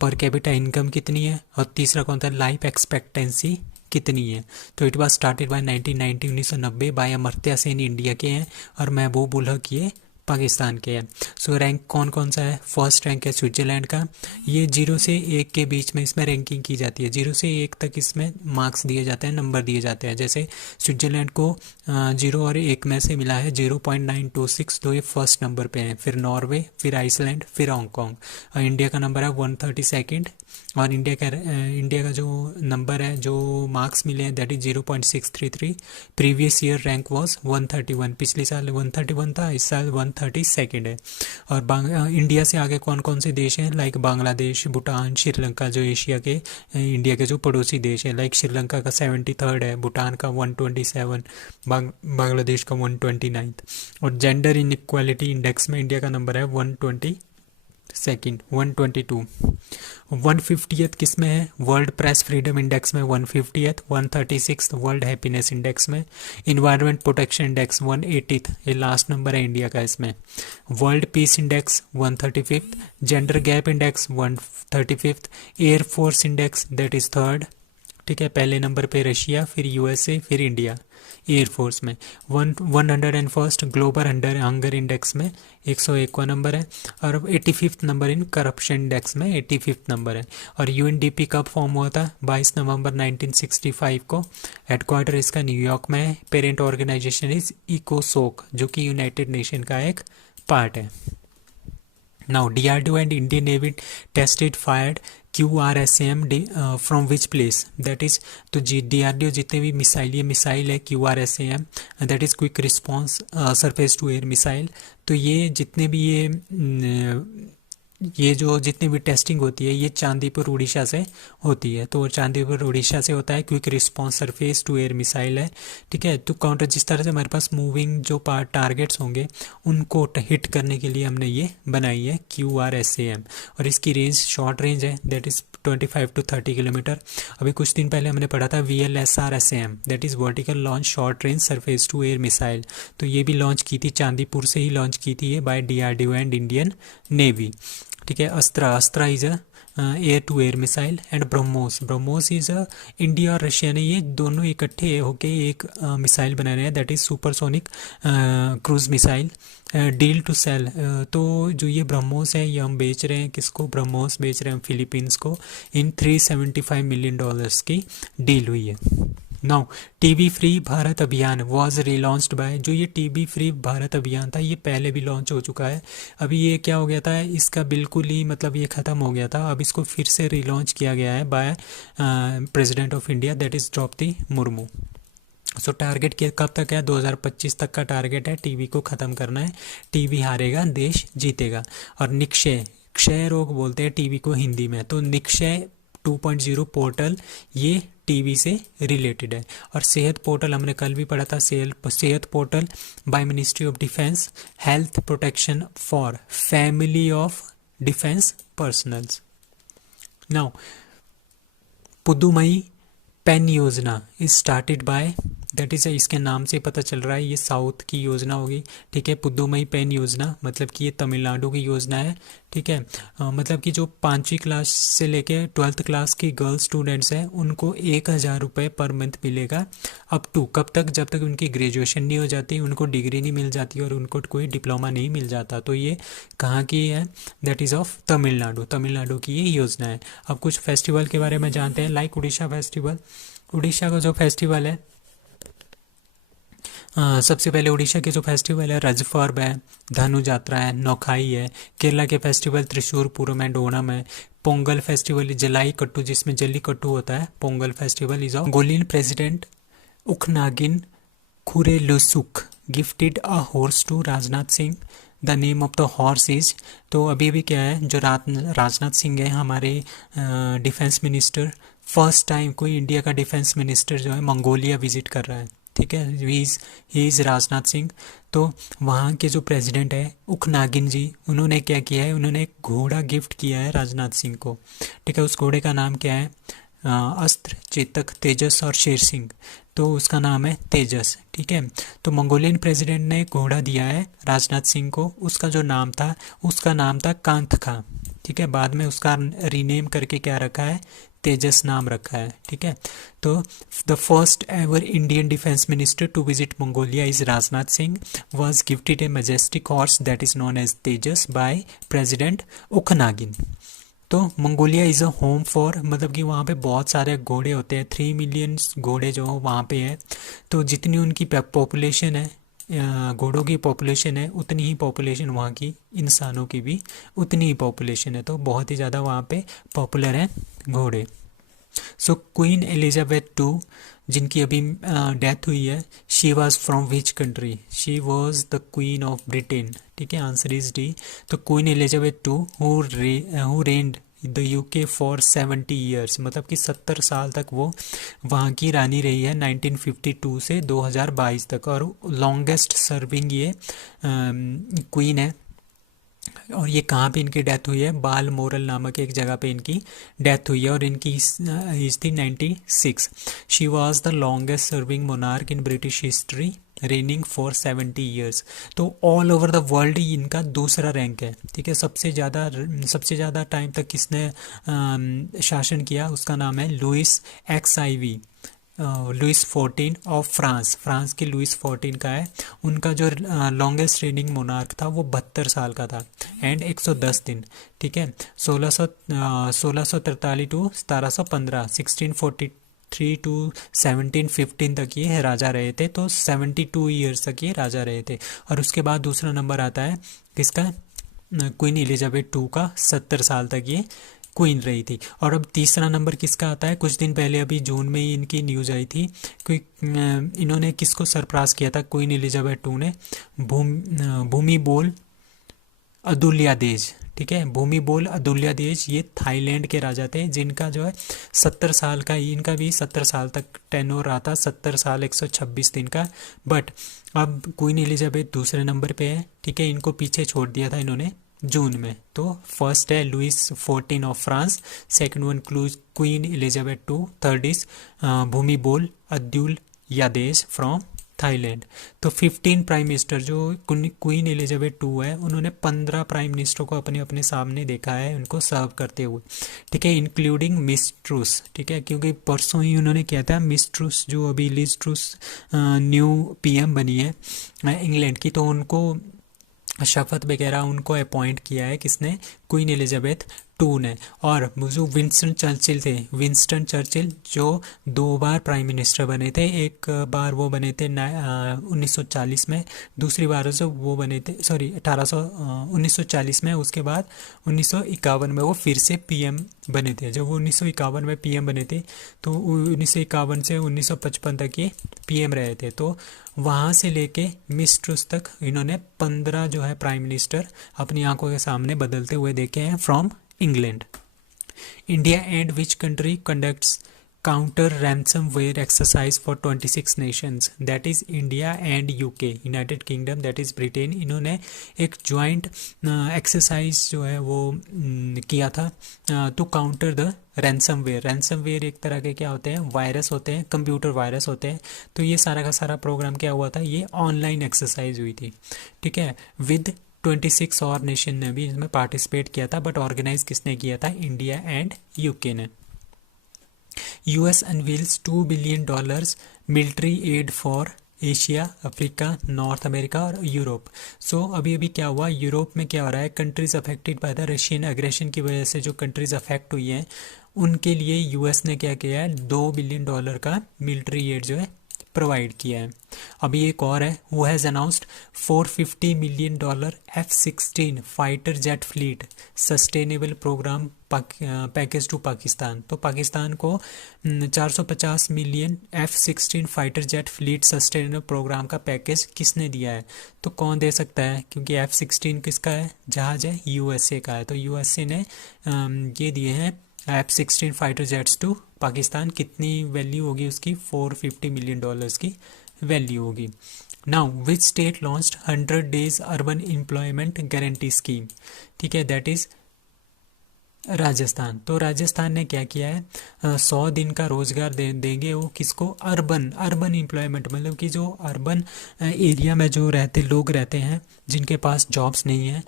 पर कैपिटा इनकम कितनी है, और तीसरा कौन था, लाइफ एक्सपेक्टेंसी कितनी है। तो it was started by 1990 1990 by Amartya Sen, India के हैं, और महबूब उल हक ये पाकिस्तान के हैं। सो रैंक कौन कौन सा है? फर्स्ट रैंक है स्विट्जरलैंड का। ये 0 से 1 के बीच में इसमें रैंकिंग की जाती है। 0 से 1 तक इसमें मार्क्स दिए जाते हैं, नंबर दिए जाते हैं। जैसे स्विट्जरलैंड को 0 और 1 में से मिला है 0.926, तो ये फर्स्ट नंबर पे हैं। फिर नॉर्वे, फिर आइसलैंड, फिर हांगकॉन्ग। और इंडिया का नंबर है 132। और इंडिया का जो नंबर है, जो मार्क्स मिले हैं, that is 0.633। Previous year rank was 131। पिछले साल 131 था, इस साल 132 है। और इंडिया से आगे कौन कौन से देश हैं? लाइक बांग्लादेश, भूटान, श्रीलंका, जो एशिया के इंडिया के जो पड़ोसी देश हैं। लाइक श्रीलंका का 73 है, भूटान का 127, बांग्लादेश का 129। और जेंडर इनइक्वालिटी इंडेक्स में इंडिया का नंबर है 122, 122। 150th किस में है? वर्ल्ड प्रेस फ्रीडम इंडेक्स में 150th। 136 वर्ल्ड हैप्पीनेस इंडेक्स में। इन्वायरमेंट प्रोटेक्शन इंडेक्स 180th, ये लास्ट नंबर है इंडिया का इसमें। World peace index 135th। Gender gap index 135th। Air force index that is third, ठीक है। पहले नंबर पे रशिया, फिर यूएसए, फिर इंडिया एयरफोर्स में। 101st ग्लोबल हंगर इंडेक्स में 101वां नंबर है। और 85th number in corruption index में 85th नंबर है। और यूएनडीपी कब फॉर्म हुआ था? 22 नवंबर 1965 को। हेडक्वार्टर इसका न्यूयॉर्क में है। पेरेंट ऑर्गेनाइजेशन इज इकोसोक, जो कि यूनाइटेड नेशन का एक पार्ट है। Now DRDO and Indian Navy tested fired QRSAM from which place? That is, तो DRDO जितने भी मिसाइल, ये मिसाइल है QRSAM, that is quick response surface to air missile. तो ये जितने भी ये जो जितनी भी टेस्टिंग होती है, ये चांदीपुर उड़ीसा से होती है। तो चांदीपुर उड़ीसा से होता है। Quick response surface to air missile है, ठीक है। तो काउंटर, जिस तरह से हमारे पास मूविंग जो टारगेट्स होंगे उनको हिट करने के लिए हमने ये बनाई है QRSAM। और इसकी रेंज शॉर्ट रेंज है, दैट इज़ 25 to 30 किलोमीटर। अभी कुछ दिन पहले हमने पढ़ा था VLSRSAM, that is vertical launch short range surface to air missile. तो ये भी लॉन्च की थी, चांदीपुर से ही लॉन्च की थी ये, by DRDO and Indian navy, ठीक है। Astra is a air to air missile. And BrahMos is a, India और रशिया ने ये दोनों इकट्ठे होके एक मिसाइल बना रहे हैं, that is supersonic cruise missile. Deal to sell, तो जो ये ब्रह्मोस है, ये हम बेच रहे हैं किसको? ब्रह्मोस बेच रहे हैं फिलीपींस को। इन $375 मिलियन की डील हुई है। नाउ टीबी फ्री भारत अभियान वॉज रिलॉन्च्ड बाय, जो ये टीबी फ्री भारत अभियान था, ये पहले भी लॉन्च हो चुका है। अभी ये क्या हो गया था, इसका बिल्कुल ही मतलब ये ख़त्म हो गया था। अब इसको फिर से रिलॉन्च किया गया है by president of India, that is Droupadi Murmu. So target के कब तक है? 2025 तक का टारगेट है, टीबी को ख़त्म करना है। टीबी हारेगा, देश जीतेगा। और निक्षय, क्षय रोग बोलते हैं टीबी को हिंदी में, तो निक्षय 2.0 पोर्टल ये टीबी से रिलेटेड है। और सेहत पोर्टल हमने कल भी पढ़ा था, Sehat portal by ministry of defence, health protection for family of defence personnels. Now Pudhumai Penn योजना is started by, that is, इसके नाम से पता चल रहा है ये साउथ की योजना होगी, ठीक है। पुदुमई पेन योजना मतलब कि ये तमिलनाडु की योजना है, ठीक है। मतलब कि जो 5वीं क्लास से लेके 12th क्लास की गर्ल स्टूडेंट्स हैं उनको 1000 रुपये पर मंथ मिलेगा। अप टू कब तक? जब तक उनकी ग्रेजुएशन नहीं हो जाती, उनको डिग्री नहीं मिल जाती और उनको कोई डिप्लोमा नहीं मिल जाता। तो ये कहाँ की है? दैट इज़ ऑफ तमिलनाडु की ये योजना है। अब कुछ फेस्टिवल के बारे में जानते हैं, लाइक उड़ीसा फेस्टिवल। उड़ीसा का जो फेस्टिवल है, सबसे पहले उड़ीसा के जो फेस्टिवल है, रज पर्व है, धनु यात्रा है, नौखाई है। केरला के फेस्टिवल त्रिशूर पूरम एंड ओणम है। पोंगल फेस्टिवल जलाई कट्टू, जिसमें जल्ली कट्टू होता है। पोंगल फेस्टिवल इज ऑफ गोलिन president Ukhnaagiin Khurelsukh gifted a horse to Rajnath Singh. The name of the horse is, तो अभी क्या है, जो राजनाथ सिंह है हमारे डिफेंस मिनिस्टर, फर्स्ट टाइम कोई इंडिया का डिफेंस मिनिस्टर जो है मंगोलिया विजिट कर रहा है, ठीक है। He is Rajnath Singh. तो वहाँ के जो प्रेसिडेंट है उखनागिन जी, उन्होंने क्या किया है, उन्होंने एक घोड़ा गिफ्ट किया है राजनाथ सिंह को, ठीक है। उस घोड़े का नाम क्या है? अस्त्र, चेतक, तेजस और शेर सिंह। तो उसका नाम है तेजस, ठीक है। तो मंगोलियन प्रेसिडेंट ने घोड़ा दिया है राजनाथ सिंह को, उसका जो नाम था, उसका नाम था कांथखा, ठीक है। बाद में उसका रीनेम करके क्या रखा है? तेजस नाम रखा है, ठीक है। तो the first ever Indian defence minister to visit Mongolia is Rajnath Singh, was gifted a majestic horse that is known as Tejas by president Okhnaagiin. तो Mongolia is a home for, मतलब कि वहाँ पे बहुत सारे घोड़े होते हैं, 3 मिलियन घोड़े जो वहाँ पे हैं। तो जितनी उनकी पॉपुलेशन है, घोड़ों की पॉपुलेशन है, उतनी ही पॉपुलेशन वहाँ की इंसानों की भी उतनी ही पॉपुलेशन है। तो बहुत ही ज़्यादा वहाँ पे पॉपुलर हैं घोड़े। सो क्वीन एलिजाबेथ टू, जिनकी अभी डेथ हुई है, she was from which country? She was the queen of Britain, ठीक है, आंसर इज डी। तो queen Elizabeth to who rained the UK for 70 years, मतलब कि 70 साल तक वो वहाँ की रानी रही है, 1952 से 2022 तक, और लॉन्गेस्ट सर्विंग ये क्वीन है। और ये कहाँ पे इनकी डेथ हुई है? बाल मोरल नामक एक जगह पे इनकी डेथ हुई है, और इनकी एज थी 96। She was the longest serving monarch in British history, raining for 70 years. तो ऑल ओवर द वर्ल्ड इनका दूसरा रैंक है, ठीक है। सबसे ज़्यादा टाइम तक किसने शासन किया, उसका नाम है Louis XIV, Louis 14 of France, France के लुइस 14 का है। उनका जो लॉन्गेस्ट रेनिंग मोनार्क था वो 72 साल का था एंड 110 दिन, ठीक है। 1643 टू 1715, 1643 टू 1715 तक ये राजा रहे थे। तो 72 ईयर्स तक ये राजा रहे थे। और उसके बाद दूसरा नंबर आता है किसका? क्वीन एलिजाबेथ टू का, 70 साल तक ये क्वीन रही थी। और अब तीसरा नंबर किसका आता है? कुछ दिन पहले अभी जून में ही इनकी न्यूज़ आई थी कि इन्होंने किसको सरप्रास किया था क्वीन एलिजाबेथ टू ने? भूमिबोल अदुल्यादेज, ठीक है। भूमिबोल अदुल्यादेज ये थाईलैंड के राजा थे, जिनका जो है 70 साल का, इनका भी 70 साल तक टेन्योर रहा था, 70 साल 126 दिन का। बट अब क्वीन एलिजाबेथ दूसरे नंबर पे है, ठीक है। इनको पीछे छोड़ दिया था इन्होंने जून में। तो फर्स्ट है Louis 14 of France, second one queen Elizabeth two, third is Bhumibol Adulyadej from Thailand. तो 15 प्राइम मिनिस्टर जो क्वीन एलिजाबेथ टू है, उन्होंने 15 प्राइम मिनिस्टरों को अपने अपने सामने देखा है उनको सर्व करते हुए, ठीक है, इंक्लूडिंग मिस ट्रूस, ठीक है। क्योंकि परसों ही उन्होंने किया था, मिस ट्रूस जो अभी लिज ट्रूस न्यू PM बनी है इंग्लैंड की, तो उनको शपथ वगैरह उनको अपॉइंट किया है किसने? क्वीन एलिजाबेथ टू ने। और जो विंस्टन चर्चिल थे, विंस्टन चर्चिल जो 2 बार प्राइम मिनिस्टर बने थे, एक बार वो बने थे 1940 में, दूसरी बार जो वो बने थे 1940 में, उसके बाद 1951 में वो फिर से PM बने थे। जब वो 1951 में PM बने थे तो 1951 से 1955 तक ये PM रहे थे। तो वहाँ से लेके मिस ट्रूस तक इन्होंने 15 जो है प्राइम मिनिस्टर अपनी आंखों के सामने बदलते हुए देखे हैं from England. India and which country conducts counter ransomware exercise for 26 nations? That is India and UK, United Kingdom, that is Britain. इन्होंने एक जॉइंट एक्सरसाइज जो है वो किया था to counter the ransomware. Ransomware एक तरह के क्या होते हैं? वायरस होते हैं, कंप्यूटर वायरस होते हैं। तो ये सारा का सारा प्रोग्राम क्या हुआ था? ये ऑनलाइन एक्सरसाइज हुई थी, ठीक है। विद 26 और नेशन ने भी इसमें पार्टिसिपेट किया था, बट ऑर्गेनाइज किसने किया था? इंडिया एंड UK ने। US unveils $2 billion military add for Asia, Africa, north America और यूरोप। सो अभी अभी क्या हुआ? यूरोप में क्या हो रहा है? Countries affected by the Russian aggression की वजह से जो कंट्रीज अफेक्ट हुई हैं, उनके लिए US ने क्या किया है? $2 बिलियन का मिलिट्री एड जो है प्रोवाइड किया है। अभी एक और है, वो has announced $450 million F-16 fighter jet fleet sustainable programme package to Pakistan. तो पाकिस्तान को 450 million F-16 fighter jet fleet sustainable programme का पैकेज किसने दिया है? तो कौन दे सकता है? क्योंकि F-16 किसका है? जहाज है, USA का है। तो USA ने ये दिए हैं F-16 fighter jets to Pakistan. कितनी वैल्यू होगी उसकी? $450 मिलियन की वैल्यू होगी। Now which state launched 100 days urban employment guarantee scheme? ठीक है, दैट इज राजस्थान। तो राजस्थान ने क्या किया है? 100 दिन का रोजगार देंगे वो किसको? अर्बन एम्प्लॉयमेंट, मतलब कि जो अर्बन एरिया में जो लोग रहते हैं, जिनके पास जॉब्स नहीं है,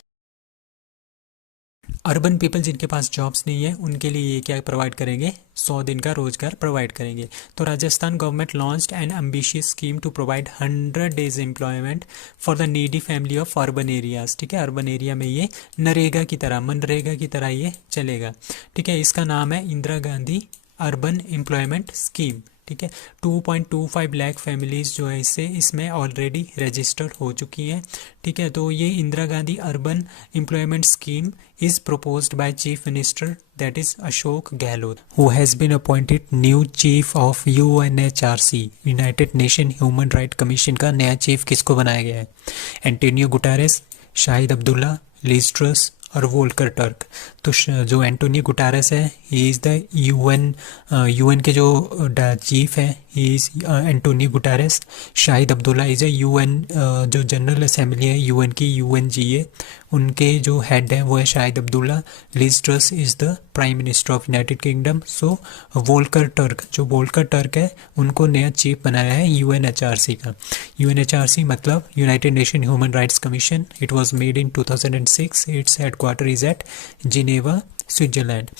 अर्बन पीपल जिनके पास जॉब्स नहीं है उनके लिए ये क्या प्रोवाइड करेंगे, 100 दिन का रोजगार प्रोवाइड करेंगे। तो Rajasthan government launched an ambitious scheme to provide 100 days employment for the needy family of urban areas. ठीक है, अर्बन एरिया में ये नरेगा की तरह, मनरेगा की तरह ये चलेगा। ठीक है, इसका नाम है Indira Gandhi urban employment scheme. ठीक है, 2.25 लाख फैमिलीज जो है इसमें ऑलरेडी रजिस्टर्ड हो चुकी हैं। ठीक है, तो ये Indira Gandhi urban employment scheme is proposed by Chief Minister, that is Ashok Gehlot, who has been appointed new Chief of UNHRC, United Nation Human Rights Commission का नया चीफ किसको बनाया गया है, Antonio Guterres, Shahid Abdulla, Liz Truss और वोल्कर टर्क। तो जो Antonio गुटारेस है ही इज़ द यूएन के जो चीफ है, he is Antonio Guterres. Shahid Abdulla is a UN जो जनरल असेंबली है यूएन की, यूएनजीए, उनके जो हेड है वो है Shahid Abdulla. Liz Truss is the prime minister of United Kingdom. So Volker Turk है उनको नया चीफ बनाया है यूएनएचआरसी का। यूएनएचआरसी मतलब United Nation human rights commission. It was made in 2006। Its headquarter is at Geneva, Switzerland.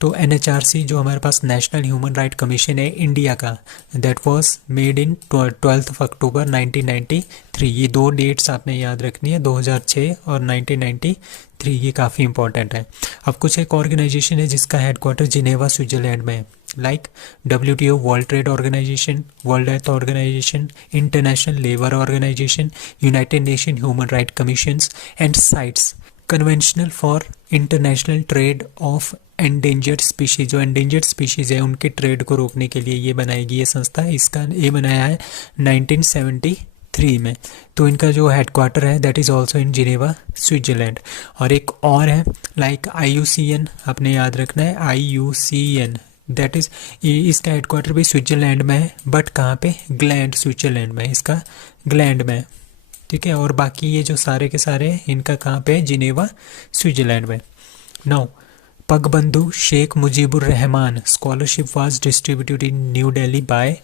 तो एनएचआरसी जो हमारे पास नेशनल ह्यूमन राइट कमीशन है इंडिया का, that was made in 12 October 1993। ये दो डेट्स आपने याद रखनी है, 2006 और 1993, ये काफ़ी इंपॉर्टेंट है। अब कुछ एक ऑर्गेनाइजेशन है जिसका हेडक्वार्टर जिनेवा, स्विट्जरलैंड में है, like WTO, world trade organisation, world health organisation, international labour organisation, United Nation human right commissions and CITES conventional for international trade of endangered species. जो एंडेंजर्ड स्पीशीज़ है उनके trade को रोकने के लिए ये बनाएगी ये संस्था। इसका ये बनाया है 1973 में। तो इनका जो हेडक्वार्टर है that is also in Geneva, Switzerland. और एक और है लाइक IUCN, आपने याद रखना है IUCN, दैट इज़ इसका हेडक्वार्टर भी स्विट्जरलैंड में है, बट कहाँ पे, ग्लैंड, स्विट्जरलैंड में, इसका ग्लैंड में। ठीक है, और बाकी ये जो सारे के सारे इनका कहाँ पे है, जिनेवा, स्विट्जरलैंड में। Now Bangabandhu Sheikh Mujibur Rahman scholarship was distributed in new Delhi by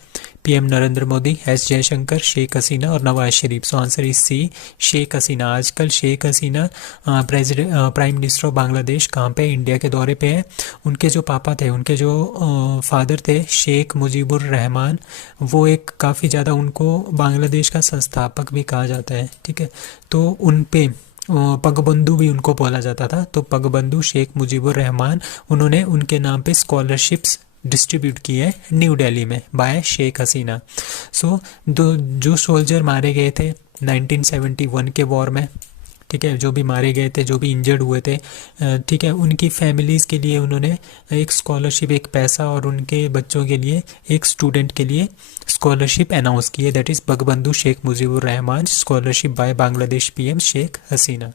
PM Narendra Modi, S Jaishankar, Sheikh Hasina और Nawaz Sharif. So answer is C, Sheikh Hasina. आजकल Sheikh Hasina prime minister of Bangladesh कहाँ पे, इंडिया के दौरे पे हैं। उनके जो पापा थे, उनके जो फादर थे शेख मुजीबुर रहमान, वो एक काफ़ी ज़्यादा, उनको बांग्लादेश का संस्थापक भी कहा जाता है। ठीक है, तो उन पे पगबंधु भी उनको बोला जाता था। तो पगबंधु शेख मुजीबुर रहमान, उन्होंने उनके नाम पे स्कॉलरशिप्स डिस्ट्रीब्यूट की है न्यू दिल्ली में बाय शेख हसीना। सो जो सोल्जर मारे गए थे 1971 के वॉर में, ठीक है, जो भी मारे गए थे, जो भी इंजर्ड हुए थे, ठीक है, उनकी फैमिलीज़ के लिए उन्होंने एक स्कॉलरशिप, एक पैसा, और उनके बच्चों के लिए, एक स्टूडेंट के लिए स्कॉलरशिप अनाउंस की है, that is Bangabandhu Sheikh Mujibur Rahman scholarship by Bangladesh PM Sheikh Hasina.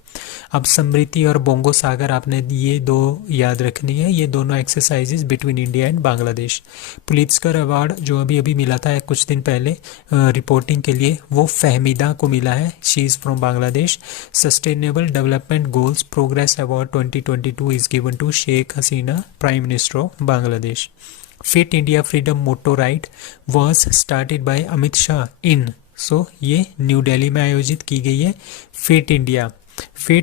अब समृति और बोंगो सागर, आपने ये दो याद रखनी है, ये दोनों exercises between India and Bangladesh. Pulitzer award जो अभी अभी मिला था कुछ दिन पहले रिपोर्टिंग के लिए, वो फहमीदा को मिला है, she is from Bangladesh. Sustainable development goals progress award 2022 is given to Sheikh Hasina, prime minister of Bangladesh. Fit India freedom moto ride was started by Amit Shah in, so ये न्यू दिल्ली में आयोजित की गई है। Fit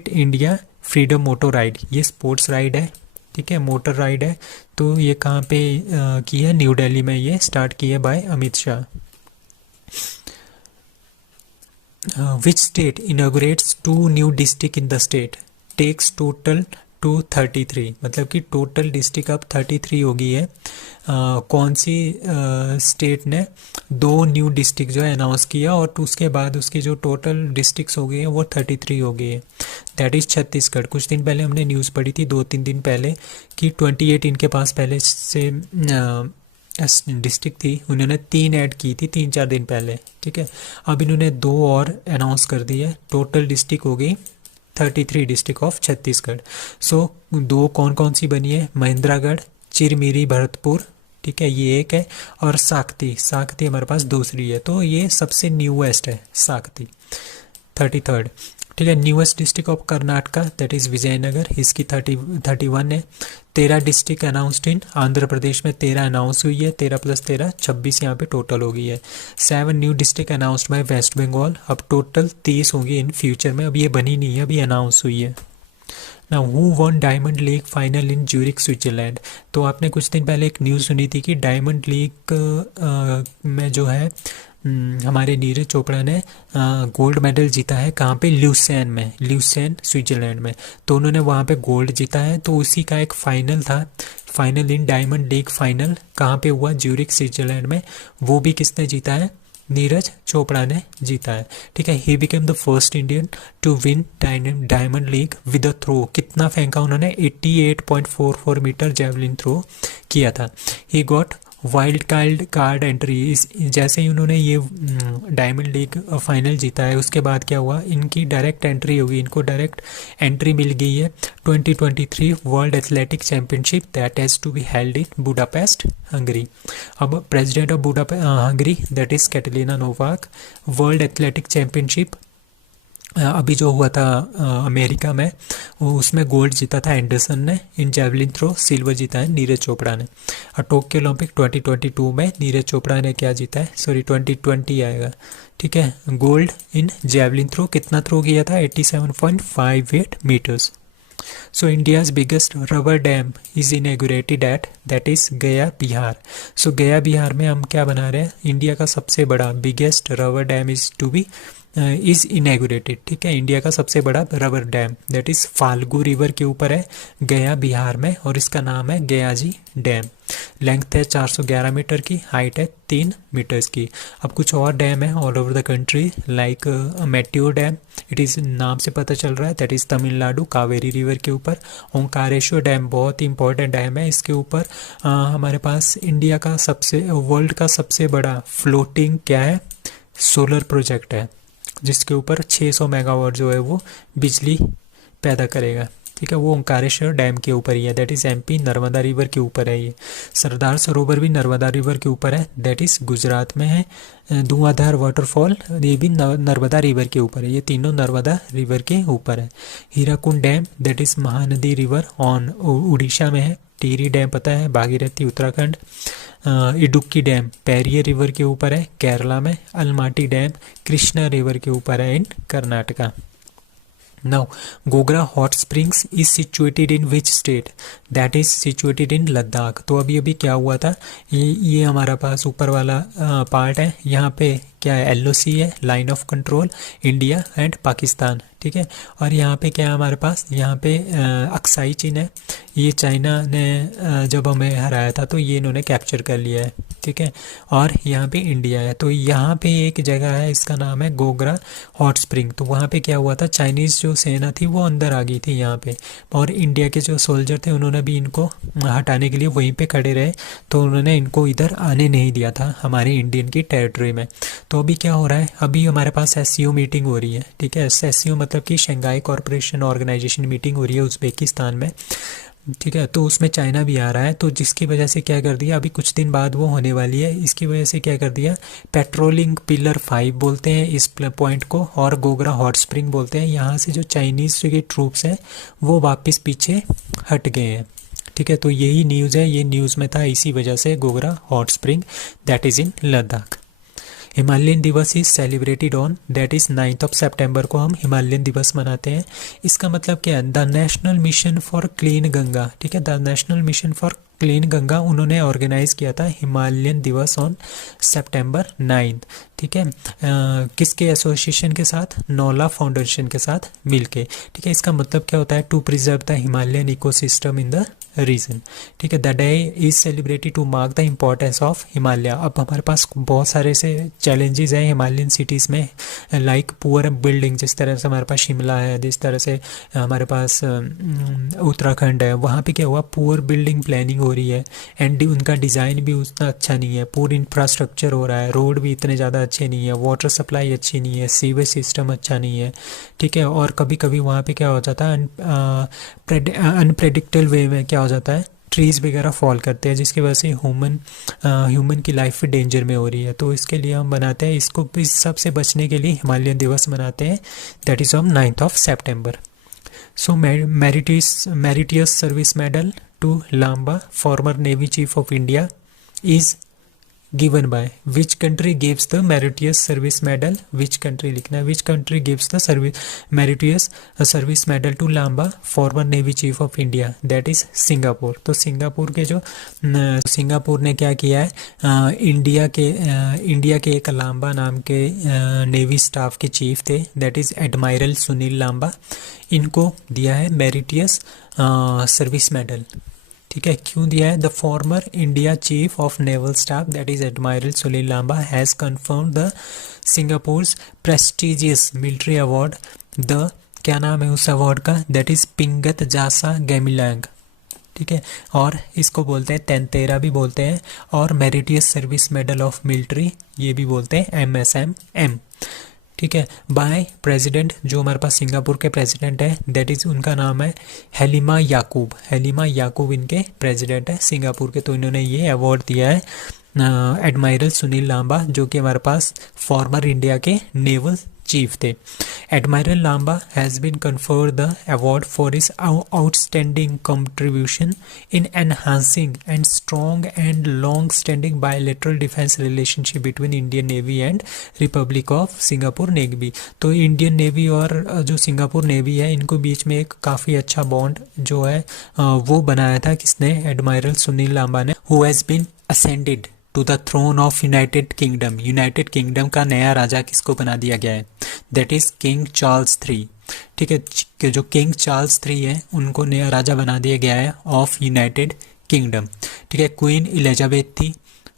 India freedom moto ride, ये स्पोर्ट्स राइड है, ठीक है, मोटर राइड है। तो ये कहाँ पे की है, न्यू दिल्ली में ये स्टार्ट की है by Amit Shah. Which state inaugurates 2 new district in the state, takes total to 33, मतलब कि टोटल डिस्ट्रिक्ट अब 33 हो गई है। कौन सी स्टेट ने 2 न्यू डिस्ट्रिक्ट जो है अनाउंस किया, और उसके बाद उसकी जो टोटल डिस्ट्रिक्ट्स हो गई हैं वो 33 हो गई है, दैट इज़ छत्तीसगढ़। कुछ दिन पहले हमने न्यूज़ पढ़ी थी, 2-3 दिन पहले, कि 28 इनके पास पहले से डिस्ट्रिक्ट थी, उन्होंने 3 ऐड की थी 3-4 दिन पहले, ठीक है। अब इन्होंने 2 और अनाउंस कर दी है, टोटल डिस्ट्रिक्ट हो गई 33 डिस्ट्रिक्ट ऑफ छत्तीसगढ़। सो 2 कौन कौन सी बनी है, महेंद्रगढ़, चिरमिरी, भरतपुर, ठीक है, ये एक है, और साक्ती हमारे पास दूसरी है। तो ये सबसे न्यूएस्ट है साक्ती, 33rd, ठीक है। Newest district of Karnataka that is Vijayanagar, इसकी 31 है। 13 district announced in Andhra Pradesh में, 13 अनाउंस हुई है, 13 + 13 26 यहाँ पे टोटल हो गई है। 7 new district announced by West Bengal, अब टोटल 30 होंगी इन फ्यूचर में, अब ये बनी नहीं है, अभी अनाउंस हुई है। ना who one diamond league final in Zurich Switzerland. तो आपने कुछ दिन पहले एक न्यूज़ सुनी थी कि डायमंड लीग में जो है हमारे नीरज चोपड़ा ने गोल्ड मेडल जीता है। कहाँ पे? ल्यूसेन में, ल्यूसेन स्विट्जरलैंड में। तो उन्होंने वहाँ पे गोल्ड जीता है। तो उसी का एक फाइनल था, final in diamond league final कहाँ पे हुआ? ज्यूरिक स्विट्जरलैंड में। वो भी किसने जीता है? नीरज चोपड़ा ने जीता है। ठीक है, he became the first Indian to win diamond league with a throw. कितना फेंका उन्होंने? 88.44 मीटर जेवलिन थ्रो किया था। He got wild card entry. इस जैसे ही उन्होंने ये डायमंड लीग फाइनल जीता है, उसके बाद क्या हुआ? इनकी डायरेक्ट एंट्री होगी, इनको डायरेक्ट एंट्री मिल गई है 2023 world athletic championship that has to be held in Budapest, Hungary. अब president of Hungary that is Katalin Novak. World athletic championship अभी जो हुआ था अमेरिका में, उसमें गोल्ड जीता था एंडरसन ने इन जेवलिन थ्रो, सिल्वर जीता है नीरज चोपड़ा ने। और टोक्यो ओलंपिक 2022 में नीरज चोपड़ा ने क्या जीता है? सॉरी 2020 आएगा। ठीक है, गोल्ड इन जेवलिन थ्रो। कितना थ्रो किया था? 87.58 metres. So India's biggest rubber dam is inaugurated at that is Gaya Bihar. सो गया बिहार में हम क्या बना रहे हैं? इंडिया का सबसे बड़ा biggest rubber dam is to be is inaugurated. ठीक है, इंडिया का सबसे बड़ा rubber dam that is Falgu river के ऊपर है, गया बिहार में, और इसका नाम है गयाजी डैम। लेंथ है 411 मीटर की, हाइट है 3 मीटर्स की। अब कुछ और डैम है all over the country, like meteor dam, it is नाम से पता चल रहा है, that is Tamil Nadu Kaveri river के ऊपर। ओंकारेश्वर डैम बहुत ही इंपॉर्टेंट डैम है, इसके ऊपर हमारे पास इंडिया का वर्ल्ड का सबसे बड़ा फ्लोटिंग क्या है? सोलर प्रोजेक्ट है, जिसके ऊपर 600 मेगावाट जो है वो बिजली पैदा करेगा। ठीक है, वो ओंकारेश्वर डैम के ऊपर ही है, that is MP, Narmada river के ऊपर है ये। सरदार सरोवर भी नर्मदा रिवर के ऊपर है, दैट इज़ गुजरात में है। धुआंधार वाटरफॉल ये भी नर्मदा रिवर के ऊपर है, ये तीनों नर्मदा रिवर के ऊपर है। Hirakud dam that is Mahanadi river on Orissa में है। टिहरी डैम पता है, भागीरथी उत्तराखंड। इडुक्की डैम पेरियर रिवर के ऊपर है, केरला में। अलमाटी डैम कृष्णा रिवर के ऊपर है, in Karnataka. Now Gogra hot springs is situated in which state? That is situated in Ladakh. तो अभी अभी क्या हुआ था, ये हमारा पास ऊपर वाला पार्ट है, यहाँ पे क्या है? LOC है, line of control, India and Pakistan. ठीक है, और यहाँ पे क्या है हमारे पास? यहाँ पे अक्साई चीन है, ये चाइना ने जब हमें हराया था तो ये इन्होंने कैप्चर कर लिया है। ठीक है, और यहाँ पे इंडिया है। तो यहाँ पे एक जगह है, इसका नाम है गोगरा हॉट स्प्रिंग। तो वहाँ पे क्या हुआ था? चाइनीज़ जो सेना थी वो अंदर आ गई थी यहाँ पे, और इंडिया के जो सोल्जर थे उन्होंने भी इनको हटाने के लिए वहीं पे खड़े रहे, तो उन्होंने इनको इधर आने नहीं दिया था हमारे इंडियन की टेरिटरी में। तो अभी क्या हो रहा है? अभी हमारे पास SCO मीटिंग हो रही है। ठीक है, SCO मतलब कि शंघाई कॉरपोरेशन ऑर्गेनाइजेशन मीटिंग हो रही है उज़्बेकिस्तान में। ठीक है, तो उसमें चाइना भी आ रहा है, तो जिसकी वजह से क्या कर दिया, अभी कुछ दिन बाद वो होने वाली है, इसकी वजह से क्या कर दिया? पेट्रोलिंग पिलर 5 बोलते हैं इस पॉइंट को, और गोगरा हॉट स्प्रिंग बोलते हैं। यहाँ से जो चाइनीज़ के ट्रूप्स हैं वो वापस पीछे हट गए हैं। ठीक है, तो यही न्यूज़ है, ये न्यूज़ में था, इसी वजह से Gogra hot spring that is in Ladakh. Himalayan दिवस is celebrated on that is 9 सितंबर को हम हिमालयन दिवस मनाते हैं। इसका मतलब क्या है? The national mission for clean Ganga. ठीक है, the national mission for clean Ganga उन्होंने ऑर्गेनाइज किया था हिमालयन दिवस ऑन सितंबर 9। ठीक है, किसके एसोसिएशन के साथ? नौला फाउंडेशन के साथ मिलके। ठीक है, इसका मतलब क्या होता है? To preserve the Himalayan ecosystem in the region. ठीक है, the day is celebrated to mark the importance of Himalaya. अब हमारे पास बहुत सारे से चैलेंजेस हैं हिमालयन सिटीज़ में, लाइक पुअर बिल्डिंग, जिस तरह से हमारे पास शिमला है, जिस तरह से हमारे पास उत्तराखंड है, वहाँ पे क्या हुआ? पुअर बिल्डिंग प्लानिंग हो रही है, एंड उनका डिज़ाइन भी उतना अच्छा नहीं है, पुअर इंफ्रास्ट्रक्चर हो रहा है, रोड भी इतने ज़्यादा अच्छे नहीं है, वाटर सप्लाई अच्छी नहीं है, सीवेज सिस्टम अच्छा नहीं है। ठीक है, और कभी कभी वहाँ पे क्या हो जाता है? अनप्रेडिक्टेबल वे में क्या हो जाता है? ट्रीज़ वगैरह फॉल करते हैं, जिसकी वजह से ह्यूमन की लाइफ डेंजर में हो रही है। तो इसके लिए हम बनाते हैं, इसको इस सब से बचने के लिए हिमालयन दिवस मनाते हैं, that is on 9 September. So meritorious service medal to Lamba former navy chief of India is given by which country gives the meritorious service medal, which country लिखना है, which country gives the service meritorious service medal to Lamba former navy chief of India, that is Singapore. तो Singapore के जो Singapore ने क्या किया है, India के एक लांबा नाम के नेवी स्टाफ के चीफ थे, that is admiral Sunil Lamba, इनको दिया है मेरिटियस सर्विस मेडल। ठीक है, क्यों दिया है? The former India chief of naval staff that is admiral Sunil Lamba has confirmed the Singapore's prestigious military award, the क्या नाम है उस अवार्ड का, दैट इज पिंगत जासा गैमिलैंग। ठीक है, और इसको बोलते हैं तेंतेरा भी बोलते हैं, और meritorious service medal of military ये भी बोलते हैं, MSM। ठीक है, बाय प्रेसिडेंट, जो हमारे पास सिंगापुर के प्रेसिडेंट है दैट इज़ उनका नाम है हेलिमा याकूब, हेलिमा याकूब इनके प्रेसिडेंट है सिंगापुर के। तो इन्होंने ये अवार्ड दिया है एडमायरल सुनील लांबा, जो कि हमारे पास फॉर्मर इंडिया के नेवल चीफ थे। Admiral Lamba has been conferred the award for his outstanding contribution in enhancing and strong and long-standing bilateral defense relationship between Indian Navy and Republic of Singapore Navy। तो Indian navy और जो Singapore navy है इनको बीच में एक काफ़ी अच्छा bond जो है वो बनाया था किसने, एडमायरल सुनील लांबा ने, who has been ascended to the throne of United Kingdom. United Kingdom का नया राजा किसको बना दिया गया है, that is king Charles III। ठीक है, कि जो किंग चार्ल्स III है उनको नया राजा बना दिया गया है ऑफ यूनाइटेड किंगडम। ठीक है, क्वीन एलिजाबेथ थी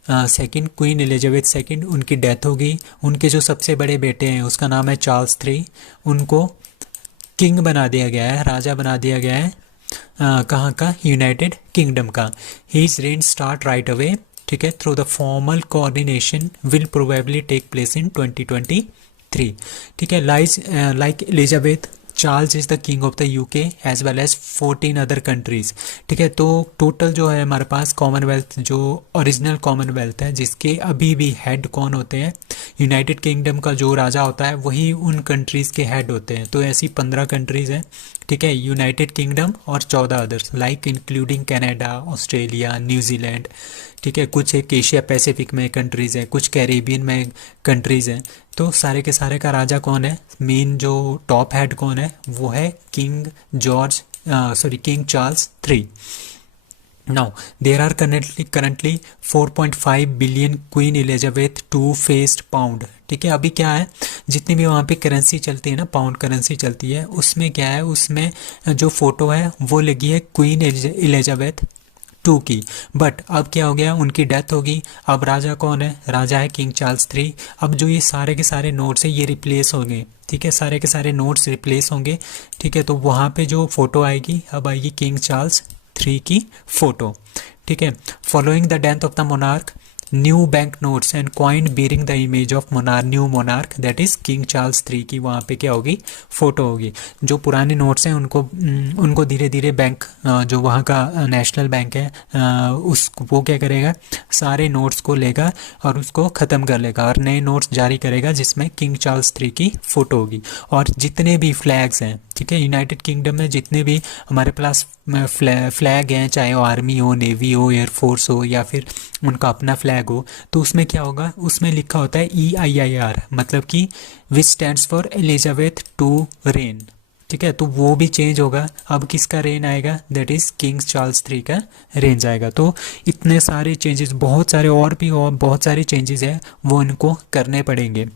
सेकंड, क्वीन एलिजाबेथ II, उनकी डेथ हो गई। उनके जो सबसे बड़े बेटे हैं उसका नाम है चार्ल्स III, उनको किंग बना दिया गया है, राजा बना दिया गया है कहाँ का, यूनाइटेड किंगडम का। His reign start right away. ठीक है, through the formal coordination will probably take place in 2023। ठीक है, like Elizabeth, Charles is the king of the UK as well as 14 other countries. ठीक है, तो टोटल जो है हमारे पास कॉमनवेल्थ, जो ओरिजिनल कॉमनवेल्थ है जिसके अभी भी हेड कौन होते हैं, यूनाइटेड किंगडम का जो राजा होता है वही उन कंट्रीज़ के हेड होते हैं। तो ऐसी 15 कंट्रीज़ हैं। ठीक है, यूनाइटेड किंगडम और 14 others like including Canada, Australia, New Zealand. ठीक है, कुछ एक एशिया पैसिफिक में कंट्रीज़ हैं, कुछ कैरेबियन में कंट्रीज़ हैं। तो सारे के सारे का राजा कौन है, मेन जो टॉप हेड कौन है, वो है king Charles III। Now, there are currently 4.5 billion Queen Elizabeth II faced pound। ठीक है, अभी क्या है, जितनी भी वहाँ पे करेंसी चलती है ना, पाउंड करेंसी चलती है, उसमें क्या है, उसमें जो फोटो है वो लगी है क्वीन एलिजाबेथ II की। बट अब क्या हो गया, उनकी डेथ होगी। अब राजा कौन है, राजा है किंग चार्ल्स III। अब जो ये सारे के सारे नोट्स है ये रिप्लेस होंगे। ठीक है, सारे के सारे नोट्स रिप्लेस होंगे। ठीक है, तो वहाँ पे जो फोटो आएगी, अब आएगी किंग चार्ल्स III की फोटो। ठीक है, following the death of the monarch, new bank notes and coin bearing the image of new monarch that is king Charles III की वहाँ पे क्या होगी, फोटो होगी। जो पुराने नोट्स हैं उनको धीरे धीरे बैंक, जो वहाँ का नेशनल बैंक है, वो क्या करेगा, सारे नोट्स को लेगा और उसको ख़त्म कर लेगा और नए नोट्स जारी करेगा जिसमें किंग चार्ल्स III की फ़ोटो होगी। और जितने भी फ्लैग्स हैं, ठीक है, यूनाइटेड किंगडम में जितने भी हमारे पास फ्लैग हैं, चाहे वो आर्मी हो, नेवी हो, एयरफोर्स हो या फिर उनका अपना फ्लैग हो, तो उसमें क्या होगा, उसमें लिखा होता है EIIR, मतलब कि विच stands for Elizabeth II rain. ठीक है, तो वो भी चेंज होगा। अब किसका रेन आएगा, that is king Charles III का रेंज आएगा। तो इतने सारे चेंजेस, बहुत सारे और बहुत सारे चेंजेस हैं, वो इनको करने पड़ेंगे।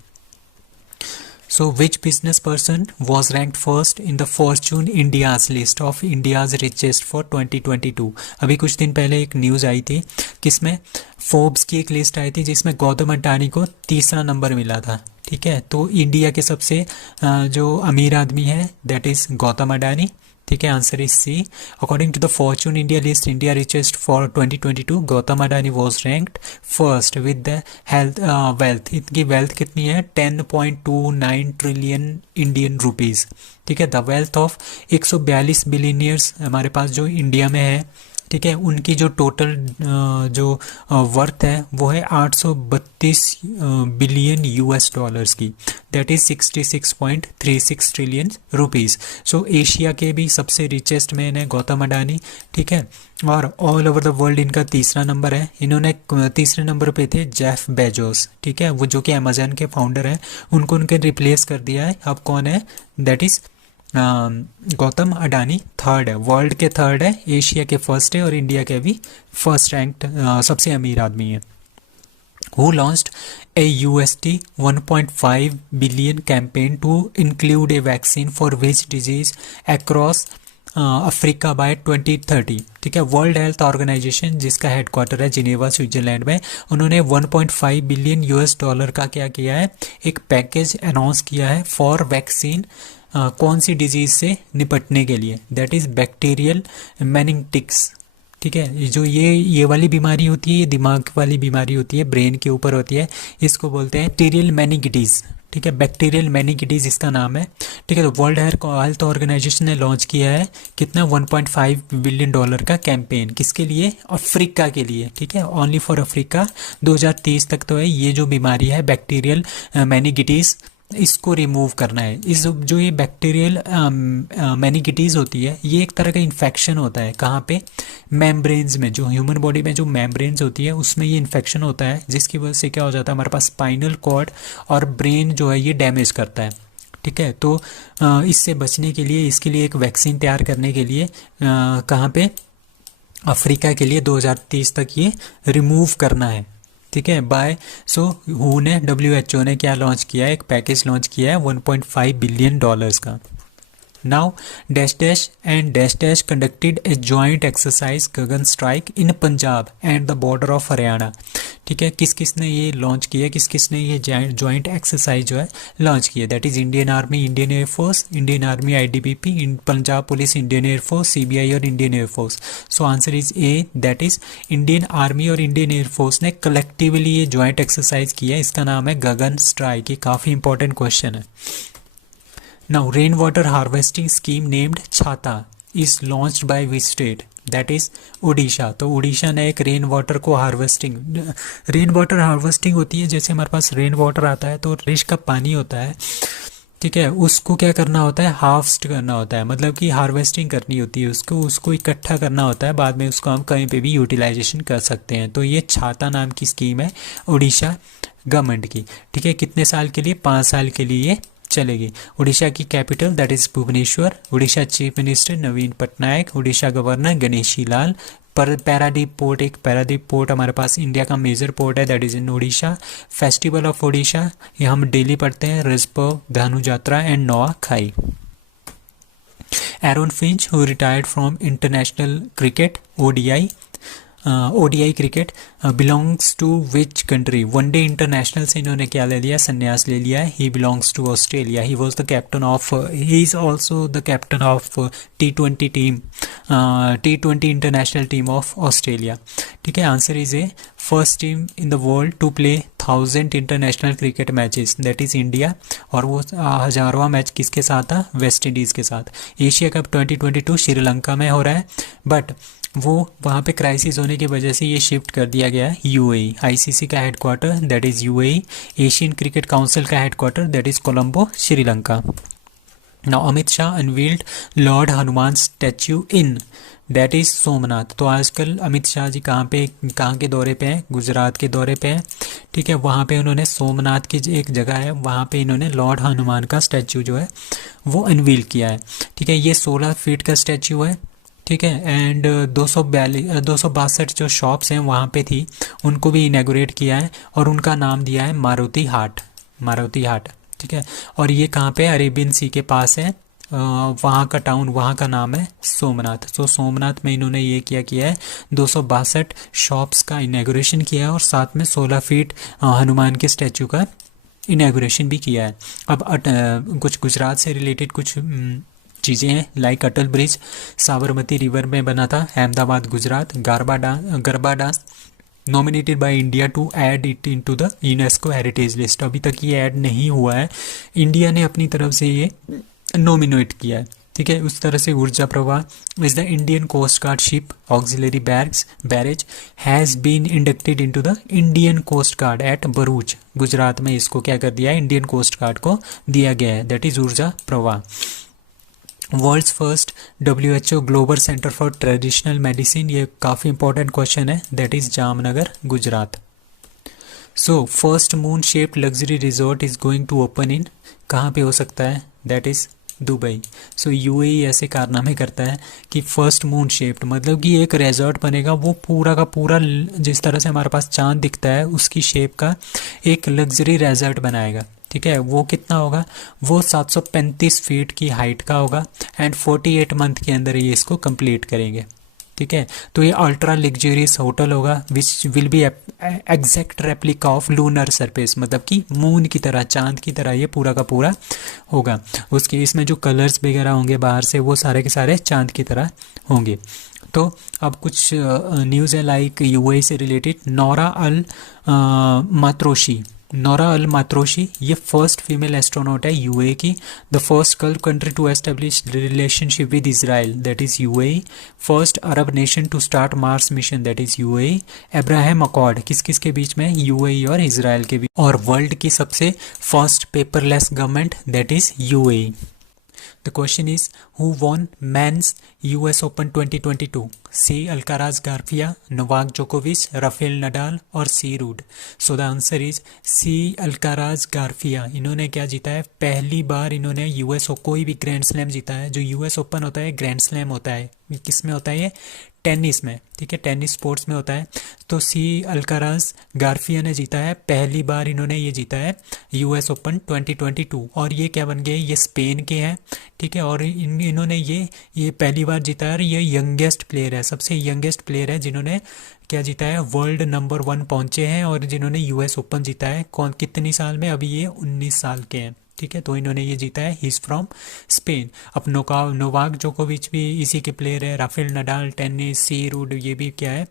So which business person was ranked first in the Fortune India's list of India's richest for 2022? अभी कुछ दिन पहले एक न्यूज़ आई थी, किसमें, फोर्ब्स की एक लिस्ट आई थी जिसमें गौतम अडानी को 3रा नंबर मिला था। ठीक है, तो इंडिया के सबसे जो अमीर आदमी है दैट इज़ गौतम अडानी। ठीक है, answer is C। According to the Fortune India list, India richest for 2022, Gautam Adani was ranked first with the wealth. इनकी वेल्थ कितनी है, 10.29 ट्रिलियन इंडियन रुपीज़। ठीक है, द वेल्थ ऑफ 142 बिलियनियर्स हमारे पास जो इंडिया में है। ठीक है, उनकी जो टोटल जो वर्थ है वो है 832 बिलियन यूएस डॉलर्स की, that is 66.36 trillion rupees. So Asia के भी सबसे रिचेस्ट मैन है गौतम अडानी, ठीक है, और ऑल ओवर द वर्ल्ड इनका तीसरा नंबर है। इन्होंने तीसरे नंबर पे थे जेफ बेजोस, ठीक है, वो जो कि अमेजन के फाउंडर हैं, उनको उनके रिप्लेस कर दिया है। अब कौन है, that is Gautam Adani third है, वर्ल्ड के थर्ड है, एशिया के फर्स्ट है, और इंडिया के भी फर्स्ट रैंक्ड सबसे अमीर आदमी है। Who launched a USD 1.5 billion campaign to include a vaccine for which disease across Africa by 2030, ठीक है। वर्ल्ड हेल्थ ऑर्गेनाइजेशन जिसका हेडक्वार्टर है जिनेवा स्विट्जरलैंड में, उन्होंने 1.5 बिलियन यूएस डॉलर का क्या किया है, एक पैकेज अनाउंस किया है फॉर वैक्सीन, कौन सी डिजीज़ से निपटने के लिए, दैट इज़ बैक्टीरियल मेनिंगटिक्स, ठीक है। जो ये वाली बीमारी होती है, ये दिमाग वाली बीमारी होती है, ब्रेन के ऊपर होती है, इसको बोलते हैं बैक्टीरियल मेनिंगिटीज़, ठीक है, बैक्टीरियल मेनिंगिटीज़ इसका नाम है, ठीक है। तो वर्ल्ड हेल्थ ऑर्गेनाइजेशन ने लॉन्च किया है कितना, 1.5 बिलियन डॉलर का कैंपेन, किसके लिए, अफ्रीका के लिए, ठीक है, ओनली फॉर अफ्रीका। 2030 तक तो है ये जो बीमारी है बैक्टीरियल मेनिंगिटीज़, इसको रिमूव करना है। इस जो ये बैक्टीरियल मेनिंगिटीज़ होती है, ये एक तरह का इन्फेक्शन होता है, कहाँ पे, मेम्ब्रेन्स में, जो ह्यूमन बॉडी में जो मेम्ब्रेन्स होती है उसमें ये इन्फेक्शन होता है, जिसकी वजह से क्या हो जाता है, हमारे पास स्पाइनल कॉर्ड और ब्रेन जो है ये डैमेज करता है, ठीक है। तो इससे बचने के लिए, इसके लिए एक वैक्सीन तैयार करने के लिए कहाँ पे, अफ्रीका के लिए 2030 तक ये रिमूव करना है, ठीक है, बाय। सो हु ने, WHO ने क्या लॉन्च किया है, एक पैकेज लॉन्च किया है 1.5 बिलियन डॉलर्स का। Now dash dash and dash dash conducted a joint exercise Gagan strike in Punjab and the border of Haryana, ठीक है। किस किस ने ये लॉन्च किया, किस किस ने ये जॉइंट एक्सरसाइज जो है लॉन्च किया, that is Indian army, Indian air force, Indian army IDBP, Punjab police, Indian air force, CBI और Indian air force. So answer is A, that is Indian army और इंडियन एयरफोर्स ने कलेक्टिवली ये जॉइंट एक्सरसाइज किया, इसका नाम है गगन स्ट्राइक। ये काफ़ी इंपॉर्टेंट क्वेश्चन है। Now, rainwater harvesting scheme named छाता is launched by which state? That is Orissa. तो उड़ीसा ने एक रेन वाटर को रेन वाटर हार्वेस्टिंग होती है, जैसे हमारे पास रेन वाटर आता है तो बारिश का पानी होता है, ठीक है, उसको क्या करना होता है, हार्वेस्ट करना होता है, मतलब कि हार्वेस्टिंग करनी होती है, उसको इकट्ठा करना होता है, बाद में उसको हम कहीं पे भी यूटिलाइजेशन कर सकते हैं। तो ये छाता नाम की स्कीम है उड़ीसा गवर्नमेंट की, ठीक है। कितने साल के लिए, 5 साल के लिए चलेगी। उड़ीसा की capital that is Bhubaneswar, Orissa chief minister Naveen Patnaik, Orissa governor Ganeshi Lal. पर पैरादीप पोर्ट, एक पैरादीप पोर्ट हमारे पास इंडिया का मेजर पोर्ट है, that is in Orissa. Festival of Orissa, ये हम डेली पढ़ते हैं, रिस्पर्व, धनु जात्रा and Nuakhai. Aaron Finch who retired from international cricket ODI cricket, belongs to which country, one day international से इन्होंने क्या ले लिया, संन्यास ले लिया है। He belongs to Australia, he was the captain of, he is also the captain of T20 team, T20 international team of Australia, ठीक है। Answer is A, first team in the world to play 1000 international cricket matches, that is India, और वो 1000वां match किसके साथ था, West Indies के साथ। Asia cup 2022 Sri Lanka में हो रहा है, बट वो वहाँ पे क्राइसिस होने की वजह से ये शिफ्ट कर दिया गया है UAE। ICC का headquarter that is UAE, Asian cricket council का headquarter that is Colombo, Sri Lanka. Now Amit Shah unveiled lord Hanuman statue in, that is Somnath. तो आजकल अमित शाह जी कहाँ के दौरे पे हैं, गुजरात के दौरे पे हैं, ठीक है। वहाँ पे उन्होंने सोमनाथ की एक जगह है, वहाँ पे इन्होंने लॉर्ड हनुमान का स्टैच्यू जो है वो अनवील किया है, ठीक है। ये 16 फीट का स्टैच्यू है, ठीक है, एंड 262 जो शॉप्स हैं वहाँ पे थी, उनको भी इनैगोरेट किया है, और उनका नाम दिया है मारुति हाट, ठीक है। और ये कहाँ पे, अरेबियन सी के पास है, वहाँ का टाउन, वहाँ का नाम है सोमनाथ। तो सोमनाथ में इन्होंने ये किया है, 262 शॉप्स का इनैगोरेशन किया है, और साथ में 16 फीट हनुमान के स्टैचू का इनैगोरेशन भी किया है। अब कुछ गुजरात से रिलेटेड कुछ चीज़ें हैं, like Atal bridge Sabarmati river में बना था, Ahmedabad Gujarat. Garba dance nominated by India to add it into the UNESCO heritage list, अभी तक ये ऐड नहीं हुआ है, इंडिया ने अपनी तरफ से ये नॉमिनेट किया है, ठीक है। उस तरह से Urja Pravah is the Indian coast guard ship auxiliary barge has been inducted into the Indian coast guard at Bharuch, Gujarat में इसको क्या कर दिया है, इंडियन कोस्ट गार्ड को दिया गया है, that is Urja Pravah. World's first WHO global centre for traditional medicine, ये काफ़ी इंपॉर्टेंट क्वेश्चन है, that is Jamnagar Gujarat. So first moon shaped luxury resort is going to open in, कहाँ पे हो सकता है, that is Dubai. So UAE ऐसे कारनामे करता है कि फर्स्ट मून शेप्ड मतलब कि एक रिजॉर्ट बनेगा, वो पूरा का पूरा जिस तरह से हमारे पास चांद दिखता है उसकी शेप का एक लग्जरी रिजॉर्ट बनाएगा, ठीक है। वो कितना होगा, वो 735 फीट की हाइट का होगा एंड 48 मंथ के अंदर ये इसको कंप्लीट करेंगे, ठीक है। तो ये अल्ट्रा लग्जरियस होटल होगा which will be exact replica of lunar surface, मतलब कि मून की तरह, चांद की तरह ये पूरा का पूरा होगा। उसके इसमें जो कलर्स वगैरह होंगे बाहर से वो सारे के सारे चांद की तरह होंगे। तो अब कुछ न्यूज़ है लाइक UAE से रिलेटेड। नोरा अल मात्रोशी ये फर्स्ट फीमेल एस्ट्रोनॉट है UAE की। The first gulf country to establish relationship with Israel, that is UAE। First Arab nation to start Mars mission, that is UAE। Abraham accord किस किस के बीच में, UAE और Israel के बीच। और वर्ल्ड की सबसे first paperless government, that is UAE। The question is, who won men's US Open 2022? C. Alcaraz Garcia, Novak Djokovic, Rafael Nadal और C. Ruud. So the answer is C. Alcaraz Garcia. इन्होंने क्या जीता है, पहली बार इन्होंने कोई भी ग्रैंड स्लैम जीता है। जो US ओपन होता है ग्रैंड स्लैम होता है, किस में होता है ये, टेनिस में, ठीक है, टेनिस स्पोर्ट्स में होता है। तो C. अल्काराज गार्फिया ने जीता है, पहली बार इन्होंने ये जीता है US ओपन 2022। और ये क्या बन गए, ये स्पेन के हैं, ठीक है। और इन्होंने ये पहली बार जीता है और ये यंगेस्ट प्लेयर है, सबसे यंगेस्ट प्लेयर है जिन्होंने क्या जीता है, वर्ल्ड नंबर 1 पहुंचे हैं और जिन्होंने US ओपन जीता है। कौन, कितनी साल में, अभी ये 19 साल के हैं, ठीक है। तो इन्होंने ये जीता है, ही इज़ फ्रॉम स्पेन। अब नोवाक जोकोविच भी इसी के प्लेयर है। राफेल नडाल टेनिस, सी रूड ये भी क्या है,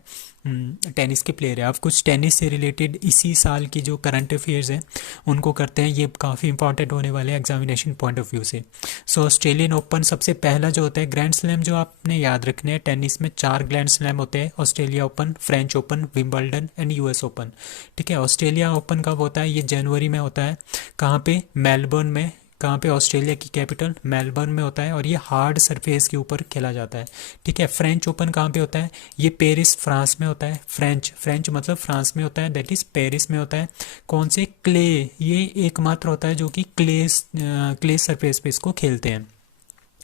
टेनिस के प्लेयर है। अब कुछ टेनिस से रिलेटेड इसी साल की जो करंट अफेयर्स हैं उनको करते हैं, ये काफ़ी इंपॉर्टेंट होने वाले हैं एग्जामिनेशन पॉइंट ऑफ व्यू से। सो ऑस्ट्रेलियन ओपन सबसे पहला जो होता है ग्रैंड स्लैम, जो आपने याद रखने हैं, टेनिस में 4 ग्रैंड स्लैम होते हैं, Australia open, French open, Wimbledon and US open, ठीक है। ऑस्ट्रेलिया ओपन कब होता है, ये जनवरी में होता है। कहाँ पे, मेलबर्न में। कहाँ पे, ऑस्ट्रेलिया की कैपिटल मेलबर्न में होता है और ये हार्ड सरफेस के ऊपर खेला जाता है, ठीक है। फ्रेंच ओपन कहाँ पे होता है, ये पेरिस फ्रांस में होता है। फ्रेंच मतलब फ्रांस में होता है, दैट इज पेरिस में होता है। कौन से, क्ले, ये एकमात्र होता है जो कि क्ले सरफेस पे इसको खेलते हैं।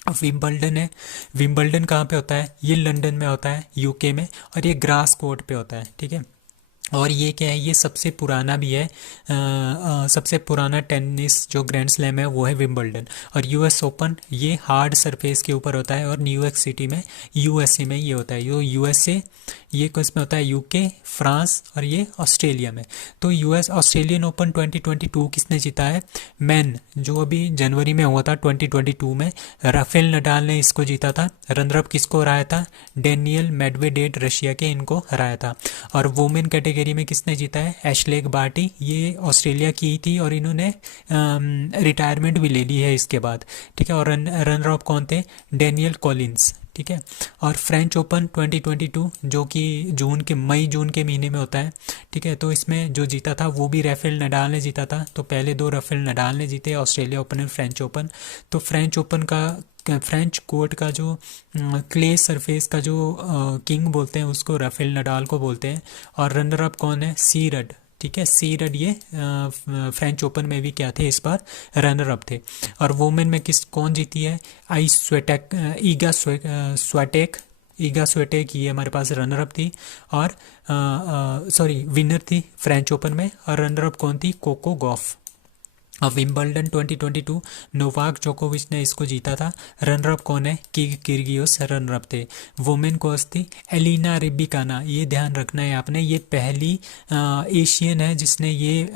अब विंबलडन है, विंबलडन कहाँ पे होता है, ये लंदन में होता है UK में, और ये ग्रास कोर्ट पे होता है, ठीक है। और ये क्या है, ये सबसे पुराना भी है, सबसे पुराना टेनिस जो ग्रैंड स्लैम है वो है विंबलडन। और US ओपन ये हार्ड सरफेस के ऊपर होता है और न्यूयॉर्क सिटी में USA में ये होता है। ये USA ये किस में होता है, UK, फ्रांस और ये ऑस्ट्रेलिया में। तो ऑस्ट्रेलियन ओपन 2022 किसने जीता है, मैन, जो अभी जनवरी में हुआ था 2022 में, राफेल नडाल ने इसको जीता था। रनर अप किसको हराया था, डेनियल मेडवेडेव रशिया के, इनको हराया था। और वुमेन कैटेगरी में किसने जीता है, एशलेग बार्टी, ये ऑस्ट्रेलिया की थी और इन्होंने रिटायरमेंट भी ले ली है इसके बाद, ठीक है। और रनर अप कौन थे, डेनियल कॉलिंस, ठीक है। और फ्रेंच ओपन 2022 जो कि मई जून के महीने में होता है, ठीक है। तो इसमें जो जीता था वो भी राफेल नडाल ने जीता था। तो पहले 2 राफेल नडाल ने जीते, ऑस्ट्रेलिया ओपन और फ्रेंच ओपन। तो फ्रेंच ओपन का, फ्रेंच कोर्ट का जो क्ले सरफेस का जो किंग बोलते हैं उसको राफेल नडाल को बोलते हैं। और रनर अप कौन है, सी रड, ठीक है। सी रड ये फ्रेंच ओपन में भी क्या थे, इस बार रनर अप थे। और वुमेन में कौन जीती है, ईगा स्वेटेक ये हमारे पास रनर अप थी और विनर थी फ्रेंच ओपन में। और रनर अप कौन थी, कोको गॉफ। अब विंबलडन 2022 नोवाक जोकोविच ने इसको जीता था। रनर अप कौन है, किर्गियोस रनर अप थे। वुमेन कोच थी एलिना रिबिकाना, ये ध्यान रखना है आपने, ये पहली एशियन है जिसने ये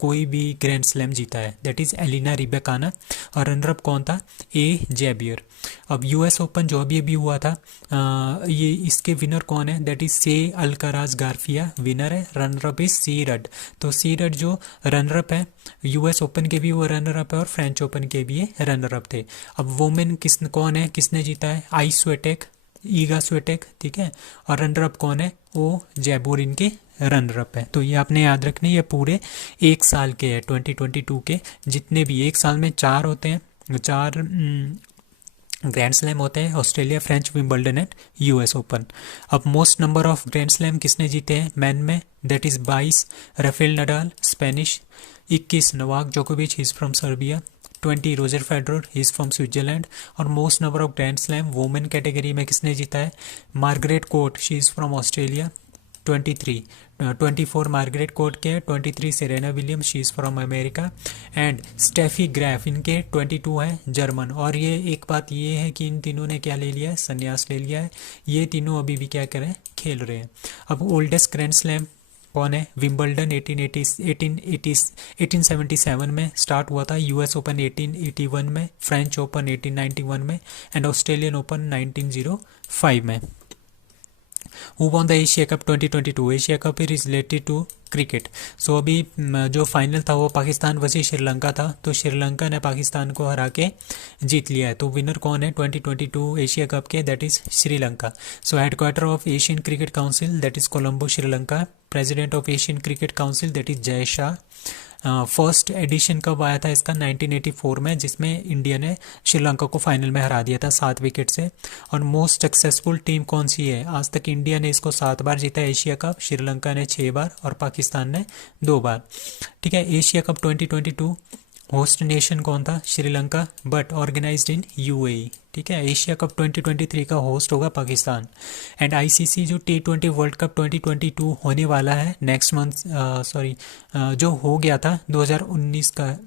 कोई भी ग्रैंड स्लैम जीता है, दैट इज एलिना रिबिकाना। और रनर अप कौन था, जेबियर। अब US ओपन जो अभी हुआ था, ये इसके विनर कौन है, दैट इज से अल्काराज गार्फिया विनर है। Runner up is C Ruud. तो सी रड जो रनर अप है US ओपन ओपन के भी वो रनर अप है और फ्रेंच ओपन के भी ये रनर अप थे। अब वोमेन कौन है, किसने जीता है, आई स्वेटेक, ईगा स्वेटेक, ठीक है। और रनर अप कौन है, वो जैबोरिन के रनर अप है। तो ये आपने याद रखने, ये पूरे एक साल के हैं 2022 के, जितने भी एक साल में 4 होते हैं, 4 ग्रैंड स्लैम होते हैं, Australia, French, Wimbledon and US open. अब most number of grand slam किसने जीते हैं मैन में, that is 22 Rafael Nadal Spanish, 21 Novak जोकोविच, he is from Serbia, 20 Roger Federer, he is from Switzerland. और most number of grand slam women category में किसने जीता है, Margaret Court, she is from Australia, 23, 24 Margaret Court के, 23 Serena Williams, she is from America, and Steffi ग्रैफ, इनके 22 है, German. और ये एक बात ये है कि इन तीनों ने क्या ले लिया है, संन्यास ले लिया है, ये तीनों अभी भी क्या करें, खेल रहे हैं। अब ओल्डेस्ट ग्रैंड स्लैम कौन है, विंबलडन 1877 में स्टार्ट हुआ था, यूएस ओपन 1881 में, फ्रेंच ओपन 1891 में, एंड ऑस्ट्रेलियन ओपन 1905 में। Who won the Asia Cup 2022? Asia cup is related to cricket. So अभी जो फाइनल था वो पाकिस्तान वर्सेस श्रीलंका था, तो श्रीलंका ने पाकिस्तान को हरा के जीत लिया है। तो विनर कौन है 2022 एशिया कप के, that is Sri Lanka. So headquarter of Asian cricket council, that is Colombo Sri Lanka. President of Asian cricket council, that is Jay Shah. First edition कब आया था इसका, 1984 में, जिसमें इंडिया ने श्रीलंका को फाइनल में हरा दिया था 7 विकेट से। और मोस्ट सक्सेसफुल टीम कौन सी है, आज तक इंडिया ने इसको 7 बार जीता एशिया कप, श्रीलंका ने 6 बार और पाकिस्तान ने 2 बार, ठीक है। एशिया कप 2022 होस्ट नेशन कौन था, Sri Lanka, but organised in UAE, ठीक है। एशिया कप 2023 का होस्ट होगा पाकिस्तान। एंड आईसीसी जो T20 वर्ल्ड कप 2022 होने वाला है नेक्स्ट मंथ, जो हो गया था 2019 का,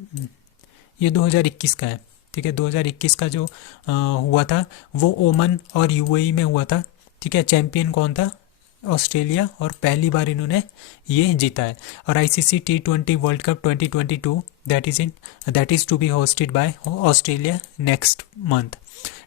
ये 2021 का है, ठीक है। 2021 का जो हुआ था वो ओमन और यूएई में हुआ था, ठीक है। चैंपियन कौन था, ऑस्ट्रेलिया, और पहली बार इन्होंने ये जीता है। और ICC T20 world cup 2022 that is to be hosted by Australia next month,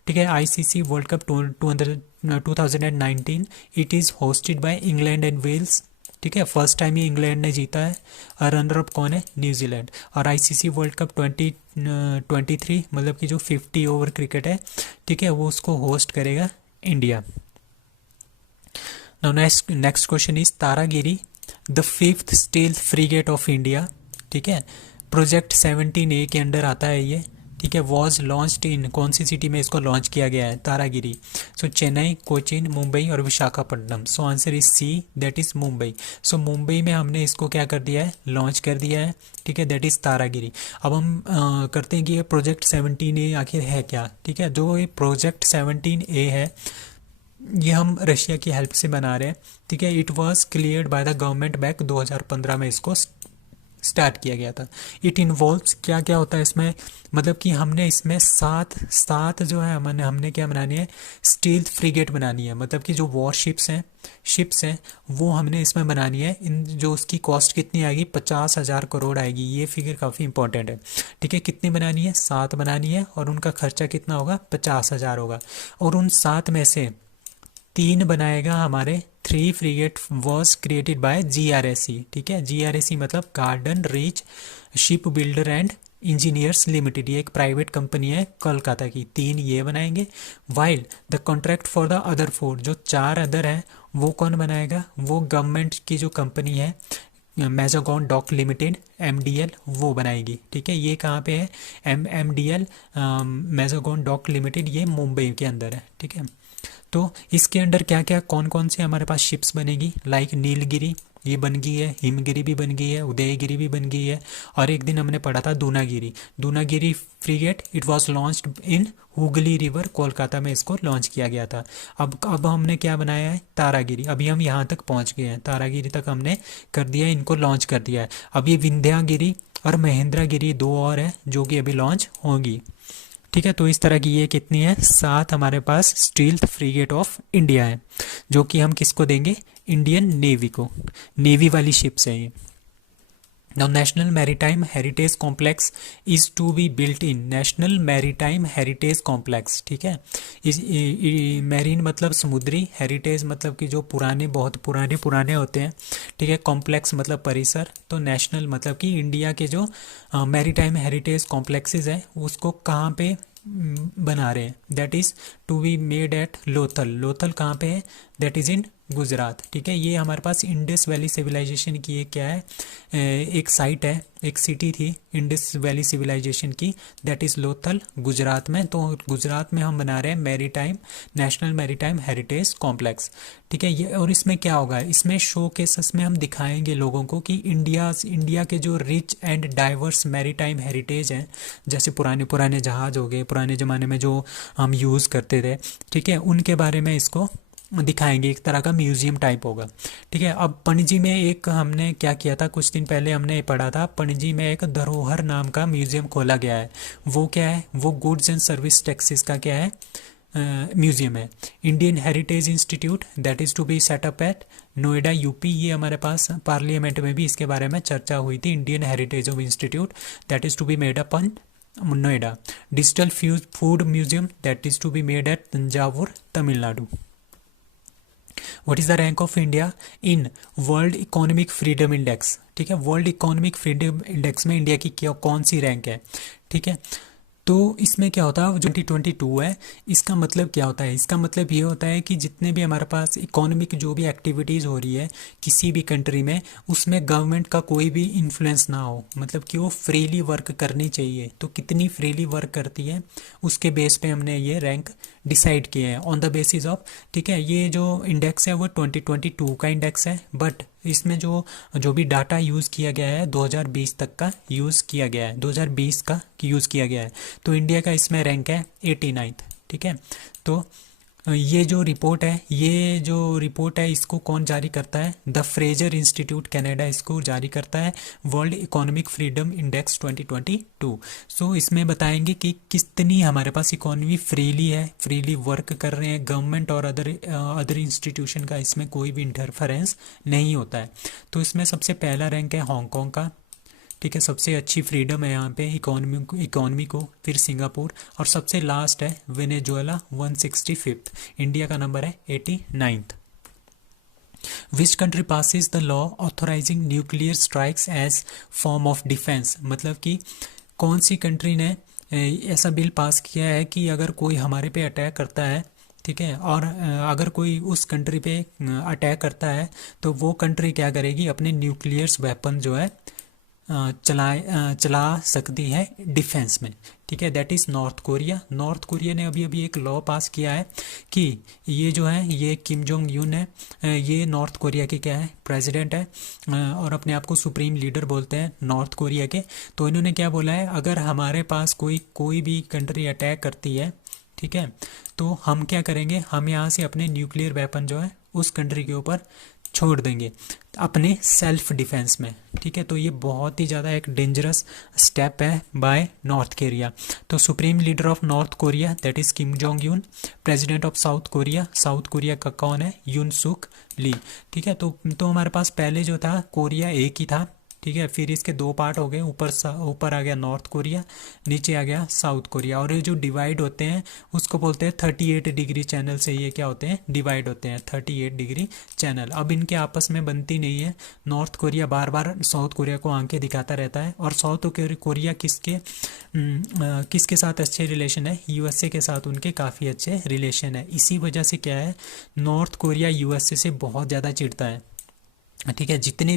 ठीक है। ICC world cup 2019 it is hosted by England and Wales, ठीक है। फर्स्ट टाइम ये इंग्लैंड ने जीता है, और रनर अप कौन है, न्यूजीलैंड। और आईसीसी वर्ल्ड कप 2023 मतलब कि जो 50 ओवर क्रिकेट है, ठीक है, वो उसको होस्ट करेगा India. Now next question is Taragiri, the 5th stealth freight of India, ठीक है। प्रोजेक्ट 17A के अंडर आता है ये, ठीक है। वॉज लॉन्च्ड इन, कौन सी सिटी में इसको लॉन्च किया गया है, तारागिरी। सो चेन्नई, कोचीन, मुंबई और Visakhapatnam. So answer is C, that is Mumbai. So Mumbai में हमने इसको क्या कर दिया है, लॉन्च कर दिया है, ठीक है, दैट इज तारागिरी। अब हम करते हैं कि ये प्रोजेक्ट 17A आखिर है क्या, ठीक है। जो ये प्रोजेक्ट 17A है ये हम रशिया की हेल्प से बना रहे हैं, ठीक है। It was cleared bye the government back 2015 में इसको स्टार्ट किया गया था। इट इन्वॉल्व्स, क्या क्या होता है इसमें, मतलब कि हमने इसमें सात जो है हमने क्या बनानी है, स्टील्थ फ्रीगेट बनानी है। मतलब कि जो वॉर शिप्स हैं वो हमने इसमें बनानी है। इन जो उसकी कॉस्ट कितनी आएगी, 50,000 करोड़ आएगी। ये फिगर काफ़ी इंपॉर्टेंट है, ठीक है। कितनी बनानी है, 7 बनानी है, और उनका खर्चा कितना होगा, 50,000 होगा। और उन 7 में से 3 बनाएगा हमारे 3 freight was created by GRSE, ठीक है। GRSE मतलब garden reach ship builder and engineers limited, ये एक प्राइवेट कंपनी है कोलकाता की। 3 ये बनाएंगे, while the contract for the other 4, जो 4 अदर हैं वो कौन बनाएगा, वो गवर्नमेंट की जो कंपनी है मैजागॉन डॉक लिमिटेड MDL, वो बनाएगी, ठीक है। ये कहाँ पे है, MDL मैजागॉन डॉक लिमिटेड, ये मुंबई के अंदर है, ठीक है। तो इसके अंडर क्या क्या कौन कौन से हमारे पास शिप्स बनेगी, लाइक नीलगिरी ये बन गई है, हिमगिरी भी बन गई है, उदयगिरी भी बन गई है, और एक दिन हमने पढ़ा था Dunagiri freight, it was launched in Hooghly river, Kolkata में इसको लॉन्च किया गया था। अब हमने क्या बनाया है, तारागिरी। अभी हम यहाँ तक पहुँच गए हैं, तारागिरी तक हमने कर दिया है, इनको लॉन्च कर दिया है। अब ये विंध्यागिरी और महेंद्रगिरी 2 और है जो कि अभी लॉन्च होंगी, ठीक है। तो इस तरह की ये कितनी है, 7 हमारे पास स्टील्थ फ्रीगेट ऑफ इंडिया है, जो कि हम किसको देंगे, इंडियन नेवी को। नेवी वाली शिप्स है ये, Now, National Maritime Heritage Complex is to be built in National Maritime Heritage Complex, ठीक है। इस मैरीन मतलब समुद्री, हेरिटेज मतलब कि जो पुराने, बहुत पुराने पुराने होते हैं, ठीक है। कॉम्प्लेक्स मतलब परिसर, तो नेशनल मतलब कि इंडिया के जो मैरीटाइम हेरिटेज कॉम्प्लेक्सेस हैं उसको कहाँ पे बना रहे हैं, that is to be made at Lothal. Lothal कहाँ पे है, दैट इज़ इन गुजरात, ठीक है। ये हमारे पास इंडस वैली सिविलाइजेशन की एक क्या है, एक साइट है, एक सिटी थी इंडस वैली सिविलाइजेशन की, दैट इज़ लोथल गुजरात में। तो गुजरात में हम बना रहे हैं maritime, national maritime heritage complex, ठीक है। ये और इसमें क्या होगा, इसमें शो केसेस में हम दिखाएंगे लोगों को कि इंडिया के जो rich and diverse maritime heritage हैं, जैसे पुराने पुराने जहाज हो गए, पुराने ज़माने में जो हम यूज़ करते थे, ठीक है, उनके बारे में इसको दिखाएंगे। एक तरह का म्यूजियम टाइप होगा, ठीक है। अब पणजी में एक हमने क्या किया था, कुछ दिन पहले हमने पढ़ा था, पणजी में एक धरोहर नाम का म्यूजियम खोला गया है। वो क्या है, वो गुड्स एंड सर्विस टैक्सेस का क्या है, म्यूजियम है। Indian heritage institute that is to be setup at Noida UP, ये हमारे पास पार्लियामेंट में भी इसके बारे में चर्चा हुई थी। Indian heritage of institute that is to be made up on Noida. Digital food museum that is to be made at Thanjavur Tamil Nadu. What is the rank of India in world economic freedom index, ठीक है। World economic freedom index में India की क्या कौन सी rank है, ठीक है। तो इसमें क्या होता है, 2022 है, इसका मतलब क्या होता है, इसका मतलब ये होता है कि जितने भी हमारे पास इकोनॉमिक जो भी एक्टिविटीज़ हो रही है किसी भी कंट्री में, उसमें गवर्नमेंट का कोई भी इन्फ्लुएंस ना हो, मतलब कि वो फ्रीली वर्क करनी चाहिए। तो कितनी फ्रीली वर्क करती है उसके बेस पे हमने ये रैंक डिसाइड किए हैं ऑन द बेसिस ऑफ, ठीक है। ये जो इंडेक्स है वो 2022 का इंडेक्स है, बट इसमें जो जो भी डाटा यूज़ किया गया है 2020 तक का यूज़ किया गया है, 2020 का यूज़ किया गया है। तो इंडिया का इसमें रैंक है 89th, ठीक है। तो ये जो रिपोर्ट है इसको कौन जारी करता है, द फ्रेजर इंस्टीट्यूट कनाडा इसको जारी करता है, वर्ल्ड इकोनॉमिक फ्रीडम इंडेक्स 2022। सो इसमें बताएंगे कि कितनी हमारे पास इकोनॉमी फ्रीली है, फ्रीली वर्क कर रहे हैं, गवर्नमेंट और अदर इंस्टीट्यूशन का इसमें कोई भी इंटरफेरेंस नहीं होता है। तो इसमें सबसे पहला रैंक है हांगकांग का, ठीक है, सबसे अच्छी फ्रीडम है यहाँ पे इकोनॉमी को, फिर सिंगापुर, और सबसे लास्ट है वेनेजुएला 165th, इंडिया का नंबर है 89th। Which country passes the law authorising nuclear strikes as form of defence, मतलब कि कौन सी कंट्री ने ऐसा बिल पास किया है कि अगर कोई हमारे पे अटैक करता है, ठीक है, और अगर कोई उस कंट्री पे अटैक करता है तो वो कंट्री क्या करेगी, अपने न्यूक्लियर्स वेपन जो है चला सकती है डिफेंस में, ठीक है। That is north Korea. North Korea ने अभी अभी एक लॉ पास किया है कि ये जो है, ये किम जोंग यून है, ये नॉर्थ कोरिया के क्या है, प्रेसिडेंट है, और अपने आप को सुप्रीम लीडर बोलते हैं नॉर्थ कोरिया के। तो इन्होंने क्या बोला है, अगर हमारे पास कोई भी कंट्री अटैक करती है, ठीक है, तो हम क्या करेंगे, हम यहाँ से अपने न्यूक्लियर वेपन जो है उस कंट्री के ऊपर छोड़ देंगे अपने सेल्फ डिफेंस में, ठीक है। तो ये बहुत ही ज़्यादा एक डेंजरस स्टेप है बाय नॉर्थ कोरिया। तो supreme leader of North Korea that is Kim Jong Un, president of South Korea का कौन है, यून सुक ली, ठीक है। तो हमारे पास पहले जो था कोरिया एक ही था, ठीक है, फिर इसके दो पार्ट हो गए, ऊपर आ गया नॉर्थ कोरिया, नीचे आ गया साउथ कोरिया, और ये जो डिवाइड होते हैं उसको बोलते हैं 38 डिग्री चैनल से, ये क्या होते हैं, डिवाइड होते हैं 38 डिग्री चैनल। अब इनके आपस में बनती नहीं है, नॉर्थ कोरिया बार बार साउथ कोरिया को आंखें दिखाता रहता है, और साउथ कोरिया किसके साथ अच्छे रिलेशन है, यूएसए के साथ उनके काफ़ी अच्छे रिलेशन है। इसी वजह से क्या है, नॉर्थ कोरिया यूएसए से बहुत ज़्यादा चिढ़ता है, ठीक है। जितने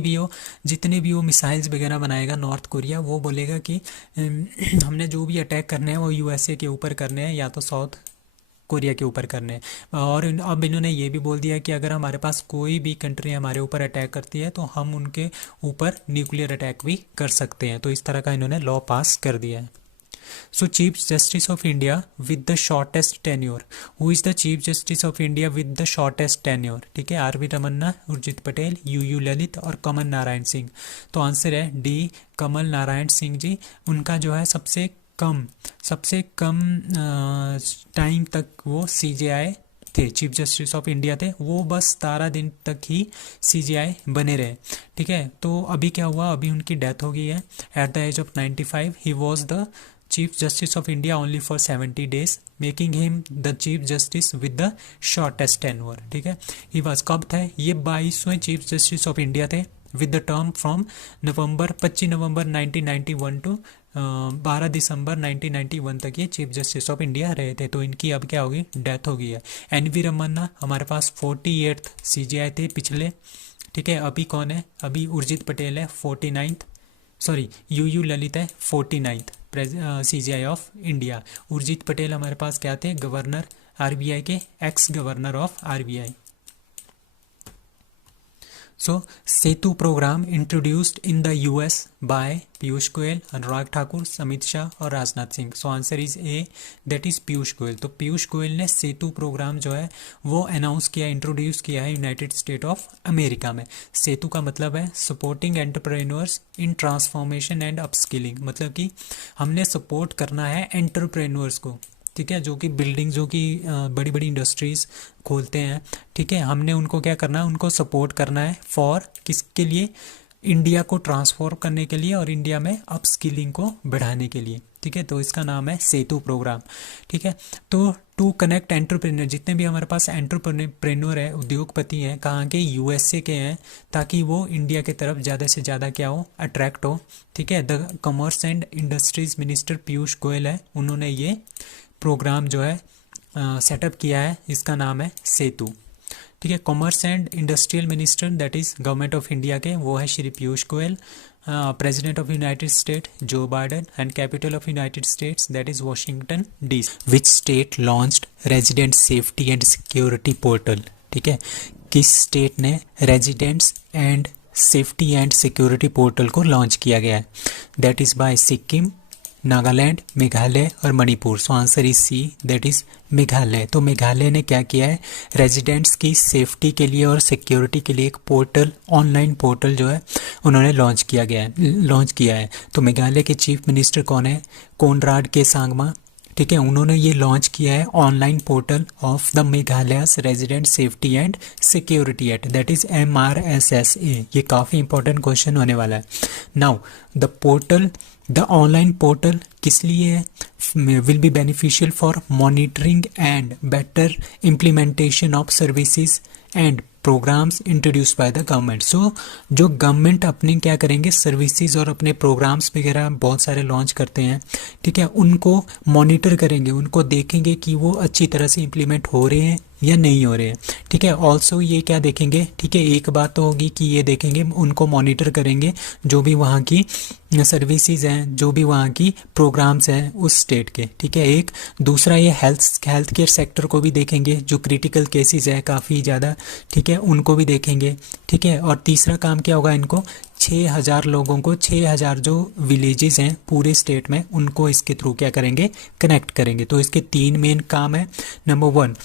भी वो मिसाइल्स वगैरह बनाएगा नॉर्थ कोरिया, वो बोलेगा कि हमने जो भी अटैक करने हैं वो यूएसए के ऊपर करने हैं या तो साउथ कोरिया के ऊपर करने हैं। और अब इन्होंने ये भी बोल दिया कि अगर हमारे पास कोई भी कंट्री हमारे ऊपर अटैक करती है तो हम उनके ऊपर न्यूक्लियर अटैक भी कर सकते हैं। तो इस तरह का इन्होंने लॉ पास कर दिया है। So Chief Justice of India with the shortest tenure. Who is the Chief Justice of India with the shortest tenure? ठीक है, R V Ramana, Urjit Patel, U Lalit और कमल नारायण सिंह। तो आंसर है डी, कमल नारायण सिंह जी। उनका जो है सबसे कम टाइम तक वो CJI थे, चीफ जस्टिस ऑफ इंडिया थे, वो बस 17 दिन तक ही सीजेआई बने रहे। ठीक है, तो अभी क्या हुआ, अभी उनकी डेथ हो गई है at the age of 95। He was the chief justice of India only for 70 days, making him the chief justice with the shortest tenure. ठीक है, ही वाज, कब थे ये 22वें चीफ जस्टिस ऑफ इंडिया थे with the term from 25 November 1991 to 12 December 1991 तक ये chief justice of India रहे थे। तो इनकी अब क्या होगी, डेथ हो गई है। एन.वी. रमन्ना हमारे पास 48th सीजेआई थे पिछले। ठीक है, अभी कौन है, अभी उर्जित पटेल है 49th, सॉरी यू ललित है 49th CJI of India. Urjit Patel हमारे पास क्या थे, गवर्नर आरबीआई के, ex governor of RBI. So, Setu programme introduced in the US by Piyush Goyal, Anurag Thakur, Amit Shah और Rajnath Singh. So answer is A, that is Piyush Goyal. तो पीयूष गोयल ने सेतु प्रोग्राम जो है वो अनाउंस किया, इंट्रोड्यूस किया है यूनाइटेड स्टेट ऑफ अमेरिका में। सेतु का मतलब है supporting entrepreneurs in transformation and upskilling, मतलब कि हमने सपोर्ट करना है एंटरप्रेन्योर्स को। ठीक है, जो कि बिल्डिंग, जो कि बड़ी बड़ी इंडस्ट्रीज खोलते हैं। ठीक है, हमने उनको क्या करना है, उनको सपोर्ट करना है फॉर किसके लिए, इंडिया को ट्रांसफॉर्म करने के लिए और इंडिया में अपस्किलिंग को बढ़ाने के लिए। ठीक है, तो इसका नाम है सेतु प्रोग्राम। ठीक है, तो टू कनेक्ट एंटरप्रेन्योर, जितने भी हमारे पास एंटरप्रेन्योर है, उद्योगपति हैं, कहाँ के, यूएसए के हैं, ताकि वो इंडिया की तरफ ज़्यादा से ज़्यादा क्या हो, अट्रैक्ट हो। ठीक है, the commerce and industries minister Piyush Goyal है, उन्होंने ये प्रोग्राम जो है सेटअप किया है, इसका नाम है सेतु। ठीक है, commerce and industrial minister that is government of India के, वो है Shri Piyush Goyal. President of United State Joe Biden, and capital of United States that is Washington DC. Which state launched resident safety and security portal. ठीक है, किस state ने residents and safety and security portal को launch किया गया है, that is by Sikkim, Nagaland, Meghalaya और Manipur. So answer is C, that is Meghalaya. तो मेघालय ने क्या किया है, रेजिडेंट्स की सेफ्टी के लिए और सिक्योरिटी के लिए एक पोर्टल, ऑनलाइन पोर्टल जो है उन्होंने लॉन्च किया है। तो मेघालय के चीफ मिनिस्टर कौन है, कोनराड के सांगमा। ठीक है, उन्होंने ये लॉन्च किया है online portal of the Meghalaya's resident safety and security act, that is MRSSA। ये काफ़ी इंपॉर्टेंट क्वेश्चन होने वाला है। नाउ द ऑनलाइन पोर्टल किस लिए है, will be beneficial for monitoring and better implementation of services and programmes introduce by the government. So जो government अपने क्या करेंगे, सर्विसेज और अपने प्रोग्राम्स वगैरह बहुत सारे लॉन्च करते हैं। ठीक है, उनको मॉनिटर करेंगे, उनको देखेंगे कि वो अच्छी तरह से इम्प्लीमेंट हो रहे हैं या नहीं हो रहे हैं। ठीक है, ऑल्सो ये क्या देखेंगे, ठीक है, एक बात तो होगी कि ये देखेंगे, उनको मॉनिटर करेंगे जो भी वहाँ की सर्विसेज हैं, जो भी वहाँ की प्रोग्राम्स हैं उस स्टेट के। ठीक है, एक दूसरा ये हेल्थ केयर सेक्टर को भी देखेंगे, जो क्रिटिकल केसेस है काफ़ी ज़्यादा, ठीक है, उनको भी देखेंगे। ठीक है, और तीसरा काम क्या होगा, इनको 6000 लोगों को, 6000 जो विलेजेस हैं पूरे स्टेट में, उनको इसके थ्रू क्या करेंगे, कनेक्ट करेंगे। तो इसके 3 मेन काम है। नंबर 1,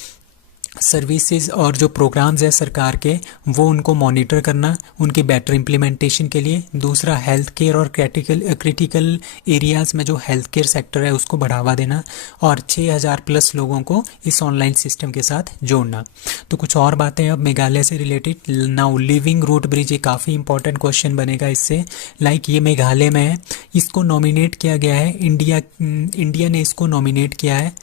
सर्विसेज और जो प्रोग्राम्स है सरकार के, वो उनको मॉनिटर करना उनकी बेटर इम्प्लीमेंटेशन के लिए। दूसरा, हेल्थ केयर और क्रिटिकल एरियाज़ में जो हेल्थ केयर सेक्टर है उसको बढ़ावा देना, और 6000 प्लस लोगों को इस ऑनलाइन सिस्टम के साथ जोड़ना। तो कुछ और बातें अब मेघालय से related. Now living root bridge, ये काफ़ी इंपॉर्टेंट क्वेश्चन बनेगा इससे। लाइक ये मेघालय में है, इसको नॉमिनेट किया गया है, इंडिया ने इसको नॉमिनेट किया है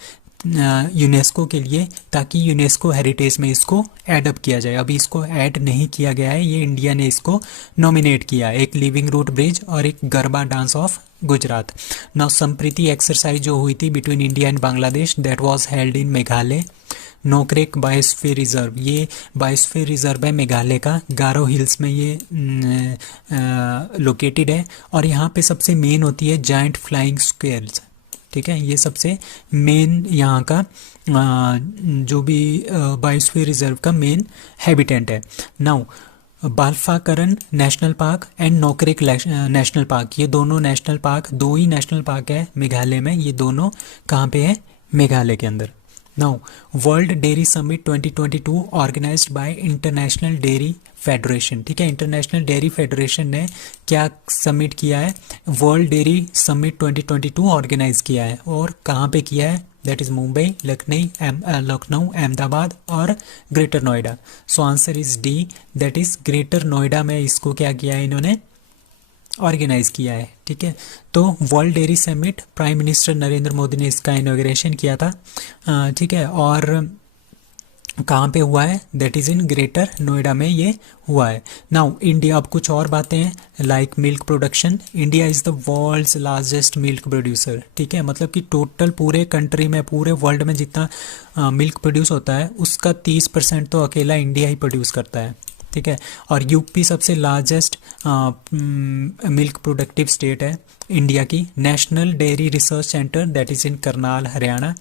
यूनेस्को के लिए, ताकि यूनेस्को हेरिटेज में इसको ऐड अप किया जाए। अभी इसको ऐड नहीं किया गया है, ये इंडिया ने इसको नॉमिनेट किया है। एक लिविंग रूट ब्रिज और एक Garba dance of Gujarat. Now Sampriti exercise जो हुई थी between India and Bangladesh, that was held in Meghalaya. Nokrek biosphere reserve, ये बायोस्फीयर रिजर्व है मेघालय का, गारो हिल्स में ये लोकेटेड है, और यहाँ पे सबसे मेन होती है जायंट फ्लाइंग स्क्वेल्स। ठीक है, ये सबसे मेन यहाँ का जो भी बायोस्फीयर रिजर्व का मेन हैबिटेंट है। Now Balphakram national park and Nokrek national park, ये दोनों नेशनल पार्क, 2 ही नेशनल पार्क है मेघालय में, ये दोनों कहाँ पे है, मेघालय के अंदर। Now world dairy summit 2022 organised by international dairy federation. ठीक है, इंटरनेशनल डेयरी फेडरेशन ने क्या समिट किया है, वर्ल्ड डेयरी समिट 2022 ऑर्गेनाइज किया है, और कहाँ पे किया है, दैट इज मुंबई, लखनऊ, अहमदाबाद और greater Noida. So answer is D, that is greater Noida में इसको क्या किया है इन्होंने, ऑर्गेनाइज किया है। ठीक है, तो world dairy summit prime minister Narendra Modi ने इसका इनॉग्रेशन किया था। ठीक है, और कहाँ पे हुआ है, that is in greater Noida में ये हुआ है। नाउ इंडिया, अब कुछ और बातें हैं like milk production. India is the world's largest milk producer. ठीक है, मतलब कि टोटल पूरे कंट्री में, पूरे वर्ल्ड में जितना मिल्क प्रोड्यूस होता है उसका 30% तो अकेला इंडिया ही प्रोड्यूस करता है। ठीक है, और यूपी सबसे लार्जेस्ट मिल्क प्रोडक्टिव स्टेट है इंडिया की। National dairy research centre that is in Karnal, Haryana.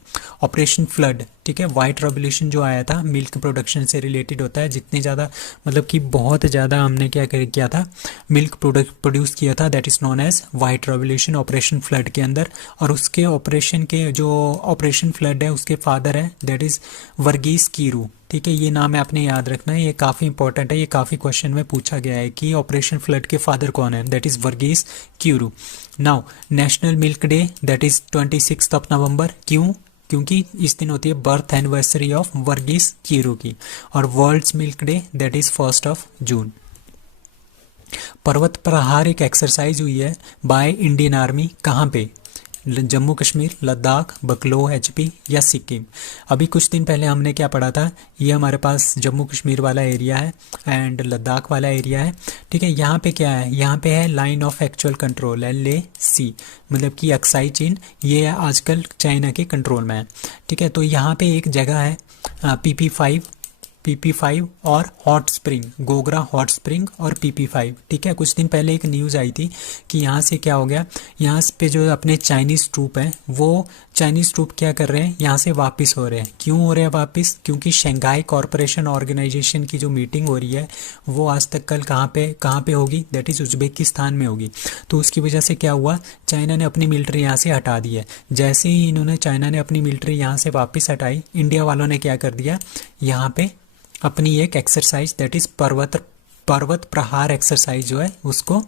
Operation flood, ठीक है, वाइट रेवोल्यूशन जो आया था मिल्क प्रोडक्शन से रिलेटेड होता है। जितनी ज़्यादा मतलब कि बहुत ज़्यादा हमने किया था, मिल्क प्रोडक्ट प्रोड्यूस किया था, that is known as white revolution operation flood के अंदर। और उसके ऑपरेशन के जो ऑपरेशन फ्लड है उसके फादर है दैट इज़ वर्गीस कीरू। ठीक है, ये नाम है आपने याद रखना है, ये काफ़ी इंपॉर्टेंट है, ये काफ़ी क्वेश्चन में पूछा गया है कि ऑपरेशन फ्लड के फादर कौन है, that is Verghese Kurien. Now national milk day that is 26 November. क्यों? क्योंकि इस दिन होती है birth anniversary of Verghese Kurien की। और world's milk day that is 1 June. Parvat Prahar एक एक्सरसाइज हुई है बाय इंडियन आर्मी, कहाँ पे, जम्मू कश्मीर, लद्दाख, बकलो, एचपी या सिक्किम। अभी कुछ दिन पहले हमने क्या पढ़ा था, ये हमारे पास जम्मू कश्मीर वाला एरिया है एंड लद्दाख वाला एरिया है। ठीक है, यहाँ पे क्या है, यहाँ पे है line of actual control LAC, मतलब कि अक्साई चीन, ये आजकल चाइना के कंट्रोल में है। ठीक है, तो यहाँ पे एक जगह है PP5 और hot spring, Gogra hot spring और PP5। ठीक है, कुछ दिन पहले एक न्यूज़ आई थी कि यहाँ से क्या हो गया, यहाँ पे जो अपने चाइनीज़ ट्रूप हैं वो चाइनीज़ ट्रूप क्या कर रहे हैं, यहाँ से वापस हो रहे हैं। क्यों हो रहे हैं वापस? क्योंकि शंघाई कॉरपोरेशन ऑर्गेनाइजेशन की जो मीटिंग हो रही है वो आज तक कल कहाँ पे होगी, दैट इज़ उज्बेकिस्तान में होगी। तो उसकी वजह से क्या हुआ, चाइना ने अपनी मिलिट्री यहाँ से हटा दी है। जैसे ही चाइना ने अपनी मिलिट्री यहाँ से वापस हटाई, इंडिया वालों ने क्या कर दिया, यहाँ पे अपनी एक एक्सरसाइज दैट इज़ पर्वत प्रहार एक्सरसाइज जो है उसको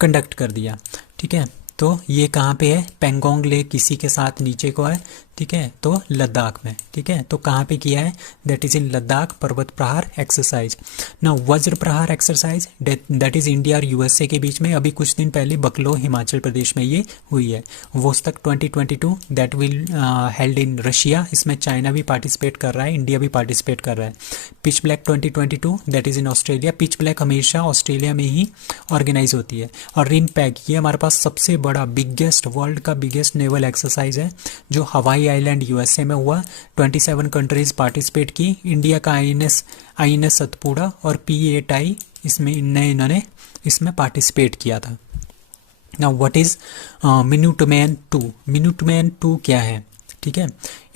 कंडक्ट कर दिया। ठीक है, तो ये कहाँ पे है, पेंगोंग लेक इसी के साथ नीचे को है। ठीक है, तो लद्दाख में। ठीक है, तो कहाँ पे किया है, दैट इज़ इन लद्दाख, पर्वत प्रहार एक्सरसाइज। ना वज्र प्रहार एक्सरसाइज दैट इज़ इंडिया और USA के बीच में अभी कुछ दिन पहले बकलो हिमाचल प्रदेश में ये हुई है। वोस्तक 2022 that will held in Russia, इसमें चाइना भी पार्टिसिपेट कर रहा है, इंडिया भी पार्टिसिपेट कर रहा है। Pitch black 2022 that is in Australia, pitch black हमेशा ऑस्ट्रेलिया में ही ऑर्गेनाइज होती है। और रिनपैक, ये हमारे पास सबसे बड़ा वर्ल्ड का बिगेस्ट नेवल एक्सरसाइज है जो हवाई आइलैंड USA में हुआ। 27 कंट्रीज पार्टिसिपेट की। इंडिया का INS सतपुड़ा और P8 आई, इसमें इन्होंने इसमें पार्टिसिपेट किया था। Now what is Minuteman 2? Minuteman 2 क्या है? ठीक है,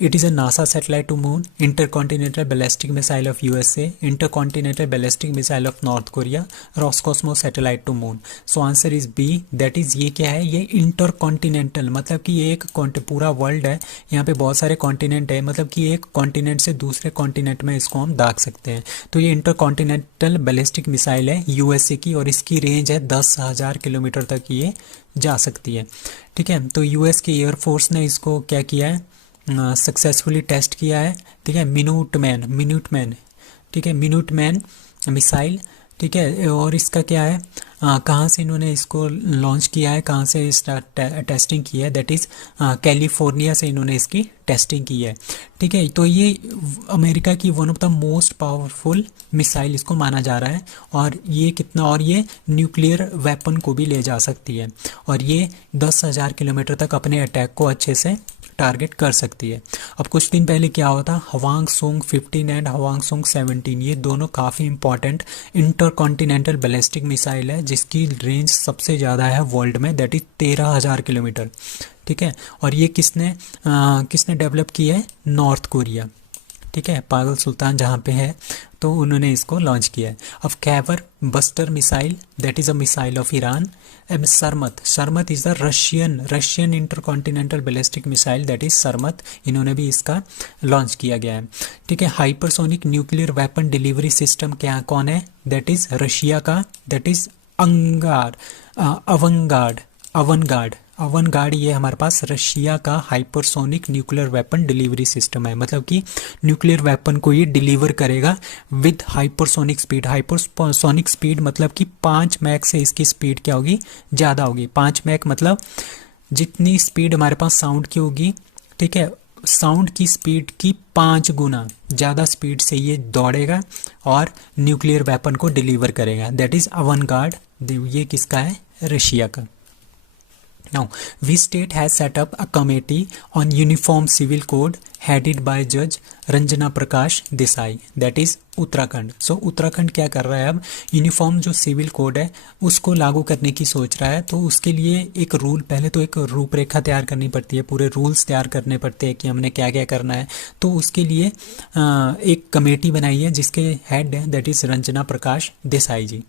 it is a NASA satellite to moon, intercontinental ballistic missile of USA, intercontinental ballistic missile of North Korea, Roscosmos satellite to moon. So answer is B, that is ये क्या है, ये intercontinental, मतलब कि एक पूरा वर्ल्ड है, यहाँ पे बहुत सारे कॉन्टिनेंट है, मतलब कि एक कॉन्टिनेंट से दूसरे कॉन्टिनेंट में इसको हम दाग सकते हैं। तो ये इंटरकॉन्टिनेंटल बैलिस्टिक मिसाइल है USA की और इसकी रेंज है 10,000 किलोमीटर तक ये जा सकती है। ठीक है, तो US की एयरफोर्स ने इसको क्या किया है, सक्सेसफुली टेस्ट किया है। ठीक है, मिनुटमैन ठीक है, मिनुटमैन मिसाइल। ठीक है, और इसका क्या है, कहाँ से इन्होंने इसको लॉन्च किया है, कहाँ से इसका टेस्टिंग की है, दैट इज़ कैलिफोर्निया से इन्होंने इसकी टेस्टिंग की है। ठीक है, तो ये अमेरिका की one of the most powerful missile इसको माना जा रहा है। और ये न्यूक्लियर वेपन को भी ले जा सकती है और ये 10,000 किलोमीटर तक अपने अटैक को अच्छे से टारगेट कर सकती है। अब कुछ दिन पहले क्या हुआ था, हवांगसोंग 15 एंड हवांगसोंग 17, ये दोनों काफ़ी इंपॉर्टेंट इंटरकॉन्टिनेंटल बैलिस्टिक मिसाइल है जिसकी रेंज सबसे ज़्यादा है वर्ल्ड में, दैट इज 13,000 किलोमीटर। ठीक है, और ये किसने डेवलप की है, नॉर्थ कोरिया। ठीक है, पागल सुल्तान जहाँ पे है तो उन्होंने इसको लॉन्च किया है। अब Khaibar buster missile that is a missile of Iran. And Sarmat is the Russian intercontinental ballistic missile, that is Sarmat, इन्होंने भी इसका लॉन्च किया गया है। ठीक है, hypersonic nuclear weapon delivery system कौन है, दैट इज़ रशिया का, दैट इज़ अवनगार्ड ये हमारे पास रशिया का hypersonic nuclear weapon delivery system है, मतलब कि न्यूक्लियर वेपन को ये डिलीवर करेगा with hypersonic speed. Hypersonic speed मतलब कि 5 मैक से इसकी स्पीड क्या होगी, ज़्यादा होगी। 5 मैक मतलब जितनी स्पीड हमारे पास साउंड की होगी, ठीक है, साउंड की स्पीड की 5 गुना ज़्यादा स्पीड से ये दौड़ेगा और न्यूक्लियर वेपन को डिलीवर करेगा। That is Avangard. ये किसका है, रशिया का। Now, which state has set up a committee on uniform civil code headed by Judge Ranjana Prakash Desai, that is Uttarakhand. So Uttarakhand क्या कर रहा है, अब यूनिफॉर्म जो सिविल कोड है उसको लागू करने की सोच रहा है। तो उसके लिए एक रूल, पहले तो एक रूपरेखा तैयार करनी पड़ती है, पूरे रूल्स तैयार करने पड़ते हैं कि हमने क्या क्या करना है। तो उसके लिए एक कमेटी बनाई है जिसके हेड है दैट इज रंजना प्रकाश देसाई जी,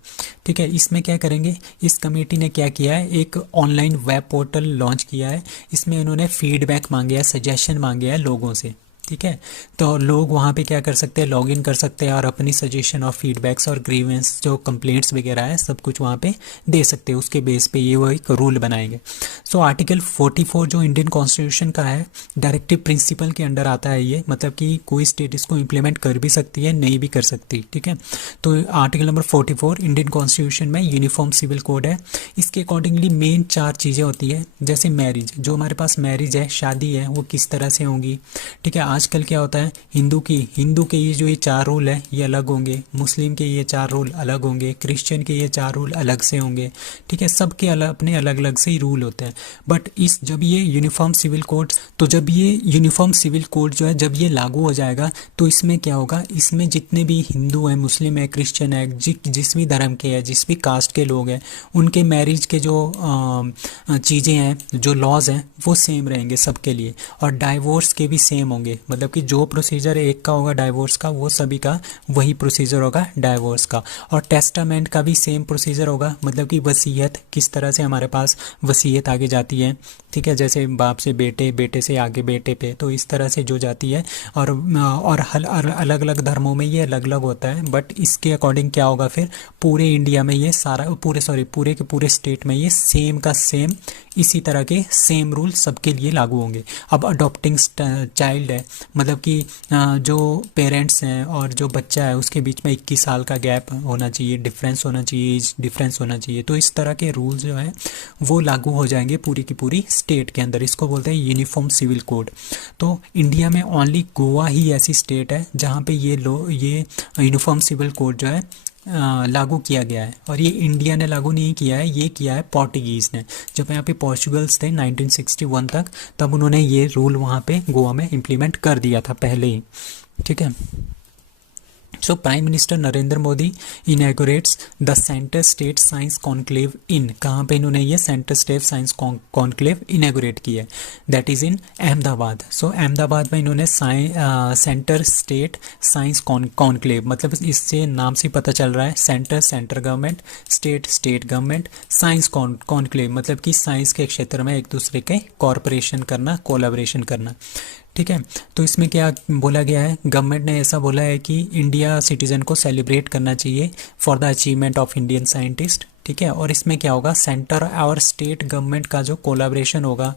ठीक है। इसमें क्या करेंगे, इस कमेटी ने क्या किया है, एक ऑनलाइन वेब पोर्टल लॉन्च किया है। इसमें इन्होंने फीडबैक मांगे है, सजेशन मांगे हैं लोगों से, ठीक है। तो लोग वहाँ पे क्या कर सकते हैं, लॉगिन कर सकते हैं और अपनी सजेशन और फीडबैक्स और ग्रीवेंस जो कंप्लेंट्स वगैरह है सब कुछ वहाँ पे दे सकते हैं। उसके बेस पे ये वो एक रूल बनाएंगे। सो आर्टिकल 44 जो इंडियन कॉन्स्टिट्यूशन का है, डायरेक्टिव प्रिंसिपल के अंडर आता है ये, मतलब कि कोई स्टेट इसको इम्प्लीमेंट कर भी सकती है, नहीं भी कर सकती, ठीक है। तो आर्टिकल नंबर 44 इंडियन कॉन्स्टिट्यूशन में यूनिफॉर्म सिविल कोड है। इसके अकॉर्डिंगली मेन 4 चीज़ें होती है, जैसे मैरिज, जो हमारे पास मैरिज है, शादी है, वो किस तरह से होंगी, ठीक है। आजकल क्या होता है, हिंदू के ये जो ये 4 रूल है ये अलग होंगे, मुस्लिम के ये 4 रूल अलग होंगे, क्रिश्चियन के ये 4 रूल अलग से होंगे, ठीक है। सबके अपने अलग अलग से ही रूल होते हैं। बट जब ये यूनिफॉर्म सिविल कोड, तो जब ये यूनिफॉर्म सिविल कोड जो है जब ये लागू हो जाएगा तो इसमें क्या होगा, इसमें जितने भी हिंदू हैं, मुस्लिम है, क्रिश्चियन है, जिस भी धर्म के हैं, जिस भी कास्ट के लोग हैं, उनके मैरिज के जो चीज़ें हैं, जो लॉज हैं, वो सेम रहेंगे सबके लिए। और डाइवोर्स के भी सेम होंगे, मतलब कि जो प्रोसीजर एक का होगा डाइवोर्स का, वो सभी का वही प्रोसीजर होगा डाइवोर्स का। और टेस्टामेंट का भी सेम प्रोसीजर होगा, मतलब कि वसीयत किस तरह से हमारे पास वसीयत आगे जाती है, ठीक है, जैसे बाप से बेटे, बेटे से आगे बेटे पे, तो इस तरह से जो जाती है। और अलग अलग धर्मों में ये अलग अलग होता है। बट इसके अकॉर्डिंग क्या होगा, फिर पूरे इंडिया में ये सारा पूरे के पूरे स्टेट में ये सेम का सेम इसी तरह के सेम रूल सबके लिए लागू होंगे। अब अडॉप्टिंग चाइल्ड है, मतलब कि जो पेरेंट्स हैं और जो बच्चा है उसके बीच में 21 साल का गैप होना चाहिए, डिफरेंस होना चाहिए, एज डिफरेंस होना चाहिए। तो इस तरह के रूल्स जो हैं वो लागू हो जाएंगे पूरी की पूरी स्टेट के अंदर। इसको बोलते हैं यूनिफॉर्म सिविल कोड। तो इंडिया में ओनली गोवा ही ऐसी स्टेट है जहाँ पे ये यूनिफॉर्म सिविल कोड जो है लागू किया गया है। और ये इंडिया ने लागू नहीं किया है, ये किया है पोर्टुगीज़ ने। जब यहाँ पे पोर्चुगल्स थे 1961 तक, तब उन्होंने ये रूल वहाँ पे गोवा में इम्प्लीमेंट कर दिया था पहले ही, ठीक है। So prime minister Narendra Modi inaugurates the centre state science conclave in, कहाँ पे इन्होंने ये centre state science conclave inaugurate किया है, that is in Ahmedabad. So Ahmedabad में इन्होंने सेंटर स्टेट साइंस कॉन्क्लेव, मतलब इससे नाम से पता चल रहा है, centre government, state government, science conclave, मतलब कि साइंस के क्षेत्र में एक दूसरे के कॉरपोरेशन करना, कोलैबोरेशन करना, ठीक है। तो इसमें क्या बोला गया है, गवर्नमेंट ने ऐसा बोला है कि इंडिया सिटीज़न को सेलिब्रेट करना चाहिए for the achievement of Indian scientist, ठीक है। और इसमें क्या होगा, सेंटर और स्टेट गवर्नमेंट का जो कोलैबोरेशन होगा,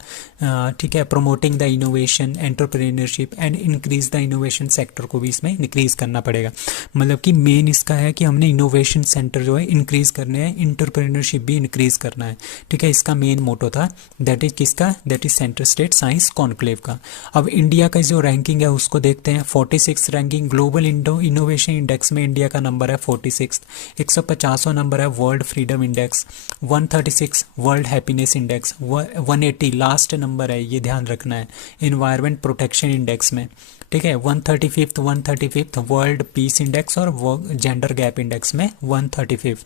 ठीक है, promoting the innovation, entrepreneurship and increase the innovation sector को भी इसमें इंक्रीज करना पड़ेगा। मतलब कि मेन इसका है कि हमने इनोवेशन सेंटर जो है इंक्रीज करने हैं, एंटरप्रेन्योरशिप भी इंक्रीज करना है, ठीक है। इसका मेन मोटो था, दैट इज किसका, that is centre state science conclave का। अब इंडिया का जो रैंकिंग है उसको देखते हैं। 46 रैंकिंग ग्लोबल इनोवेशन इंडेक्स में इंडिया का नंबर है 46। 150वां नंबर है world freedom index. 136 world happiness index. 180 last number है, ये ध्यान रखना है, एनवायरनमेंट प्रोटेक्शन इंडेक्स में, ठीक है। 135 वर्ल्ड पीस इंडेक्स और जेंडर गैप इंडेक्स में 135।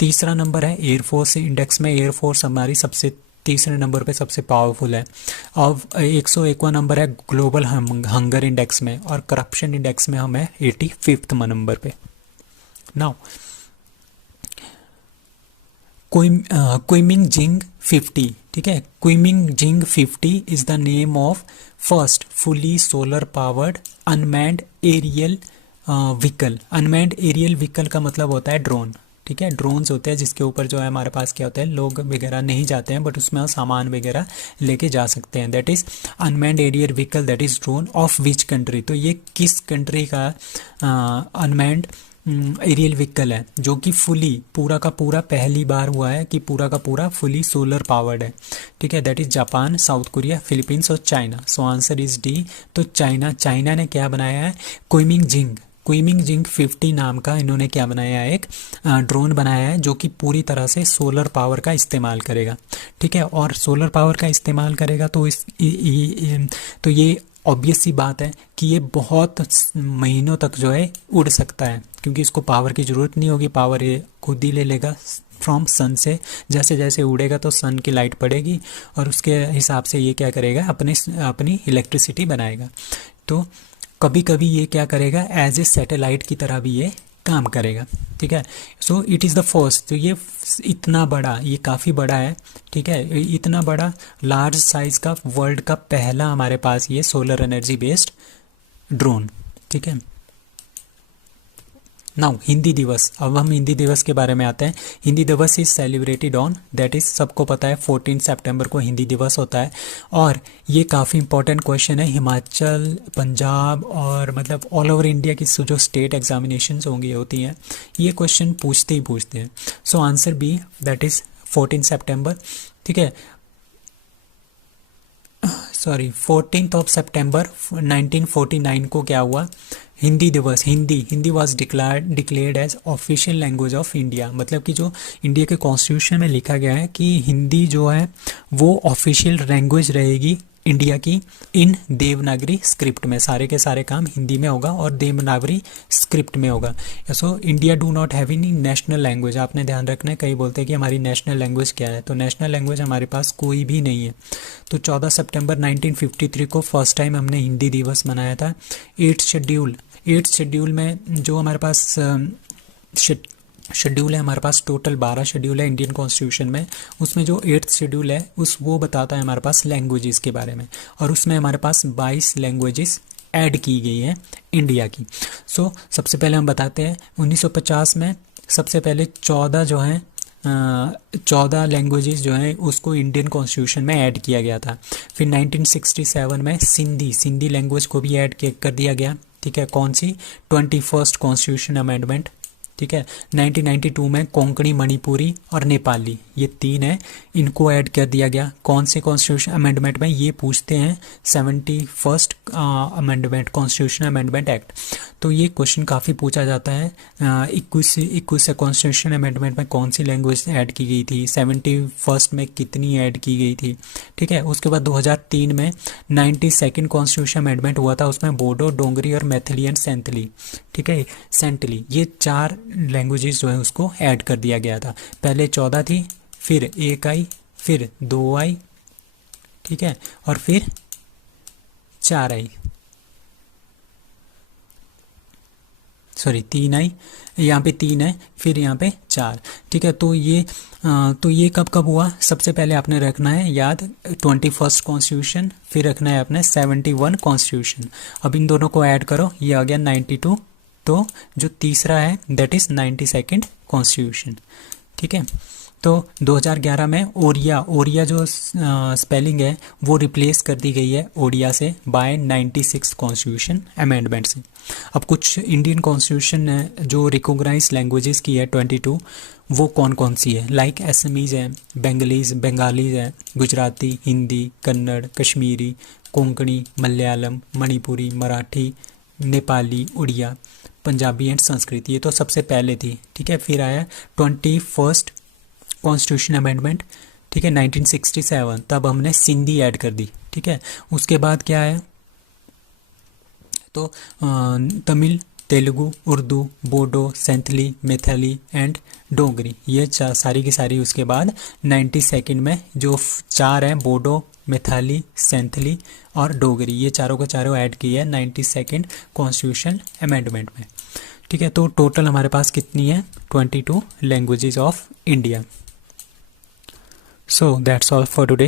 तीसरा नंबर है एयरफोर्स इंडेक्स में, एयरफोर्स हमारी सबसे तीसरे नंबर पे सबसे पावरफुल है। और 101वां नंबर है ग्लोबल हंगर इंडेक्स में, और करप्शन इंडेक्स में हम है 85वां नंबर पे। नाउ क्विमिंग जिंग 50, ठीक है। Qiming Xing 50 is the name of first fully solar powered unmanned aerial vehicle. Unmanned aerial vehicle का मतलब होता है ड्रोन, ठीक ठीक है। ड्रोन्स होते हैं जिसके ऊपर जो है हमारे पास क्या होता है, लोग वगैरह नहीं जाते हैं बट उसमें हम सामान वगैरह लेके जा सकते हैं। That is unmanned aerial vehicle that is drone of which country. तो ये किस कंट्री का अनमैन्ड एरियल व्हीकल है जो कि फुली पूरा का पूरा पहली बार हुआ है कि पूरा का पूरा फुली सोलर पावर्ड है, ठीक है। That is Japan, South Korea, Philippines और China. So answer is D. तो चाइना ने क्या बनाया है, क्विमिंग जिंग 50 नाम का इन्होंने क्या बनाया है, एक ड्रोन बनाया है जो कि पूरी तरह से सोलर पावर का इस्तेमाल करेगा, ठीक है। और सोलर पावर का इस्तेमाल करेगा तो तो ये ऑब्वियस सी बात है कि ये बहुत महीनों तक जो है उड़ सकता है क्योंकि इसको पावर की ज़रूरत नहीं होगी, पावर ये खुद ही ले लेगा फ्रॉम सन से। जैसे जैसे उड़ेगा तो सन की लाइट पड़ेगी और उसके हिसाब से ये क्या करेगा, अपनी इलेक्ट्रिसिटी बनाएगा। तो कभी कभी ये क्या करेगा, एज ए सैटेलाइट की तरह भी ये काम करेगा, ठीक है। So it is the first. तो ये इतना बड़ा, ये काफ़ी बड़ा है, ठीक है। इतना बड़ा लार्ज साइज का वर्ल्ड का पहला हमारे पास ये सोलर एनर्जी बेस्ड ड्रोन, ठीक है। नाउ हिंदी दिवस, अब हम हिंदी दिवस के बारे में आते हैं। हिंदी दिवस is celebrated on, that is सबको पता है 14 सितंबर को हिंदी दिवस होता है। और ये काफ़ी इंपॉर्टेंट क्वेश्चन है, हिमाचल, पंजाब और मतलब ऑल ओवर इंडिया की जो स्टेट एग्जामिनेशंस होंगी होती हैं ये क्वेश्चन पूछते ही पूछते हैं। So answer B, that is 14 September, ठीक है। सॉरी 14 सितंबर 1949 को क्या हुआ, Hindi Diwas, Hindi was declared as official language of India. मतलब कि जो इंडिया के कॉन्स्टिट्यूशन में लिखा गया है कि हिंदी जो है वो ऑफिशियल लैंग्वेज रहेगी इंडिया की इन देवनागरी स्क्रिप्ट में। सारे के सारे काम हिंदी में होगा और देवनागरी स्क्रिप्ट में होगा। So India do not have any national language, आपने ध्यान रखना है। कई बोलते हैं कि हमारी नेशनल लैंग्वेज क्या है, तो नेशनल लैंग्वेज हमारे पास कोई भी नहीं है। तो 14 सितंबर 1953 को फर्स्ट टाइम हमने हिंदी दिवस मनाया था। 8th शेड्यूल में जो हमारे पास शेड्यूल है, हमारे पास टोटल 12 शेड्यूल है इंडियन कॉन्स्टिट्यूशन में। उसमें जो 8th शेड्यूल है वो बताता है हमारे पास लैंग्वेजेस के बारे में, और उसमें हमारे पास 22 लैंग्वेजेस ऐड की गई है इंडिया की। सो सबसे पहले हम बताते हैं 1950 में सबसे पहले 14 लैंग्वेजेस जो हैं उसको इंडियन कॉन्स्टिट्यूशन में ऐड किया गया था। फिर 1967 में सिंधी लैंग्वेज को भी ऐड कर दिया गया, ठीक है। कौन सी, 21st कॉन्स्टिट्यूशन अमेंडमेंट, ठीक है। 1992 में कोंकणी, मणिपुरी और नेपाली, ये 3 है, इनको ऐड कर दिया गया। कौन से कॉन्स्टिट्यूशन अमेंडमेंट में, ये पूछते हैं 71st amendment, constitution amendment act. तो ये क्वेश्चन काफ़ी पूछा जाता है। 21 कॉन्स्टिट्यूशन अमेंडमेंट में कौन सी लैंग्वेज ऐड की गई थी, 71st में कितनी ऐड की गई थी, ठीक है। उसके बाद 2003 में 92nd कॉन्स्टिट्यूशन अमेंडमेंट हुआ था, उसमें बोडो, डोंगरी और मैथिली एंड सेंथली, ठीक है, सेंटली, ये 4 लैंग्वेजेस जो है उसको ऐड कर दिया गया था। पहले 14 थी, फिर 1 आई, फिर 2 आई, ठीक है, और फिर 4 आई, सॉरी 3 आई, यहाँ पे 3 है, फिर यहाँ पे 4, ठीक है। तो ये कब हुआ, सबसे पहले आपने रखना है याद 21st कॉन्स्टिट्यूशन, फिर रखना है आपने 71 कॉन्स्टिट्यूशन। अब इन दोनों को ऐड करो, ये आ गया 92। तो जो तीसरा है दैट इज़ 92nd कॉन्स्टिट्यूशन, ठीक है। तो 2011 में ओरिया जो स्पेलिंग है वो रिप्लेस कर दी गई है ओडिया से बाय 96 कॉन्स्टिट्यूशन अमेंडमेंट से। अब कुछ इंडियन कॉन्स्टिट्यूशन जो रिकॉग्नाइज लैंग्वेजेस की है 22, वो कौन कौन सी है, लाइक असमीज़ है, बंगालीज़ है, गुजराती, हिंदी, कन्नड़, कश्मीरी, कोंकणी, मलयालम, मणिपुरी, मराठी, नेपाली, उड़िया, पंजाबी एंड संस्कृत। ये तो सबसे पहले थी, ठीक है। फिर आया 21st कॉन्स्टिट्यूशन अमेंडमेंट, ठीक है, 1967, तब हमने सिंधी ऐड कर दी, ठीक है। उसके बाद क्या है, तो तमिल, तेलुगु, उर्दू, बोडो, सेंथली, मैथिली एंड डोगरी, ये सारी की सारी। उसके बाद 92nd में जो 4 हैं, बोडो, मैथिली, सेंथली और डोगरी, ये चारों को चारों ऐड की है 92nd कॉन्स्टिट्यूशन अमेंडमेंट में, ठीक है। तो टोटल हमारे पास कितनी है, 22 languages of India. So that's all for today.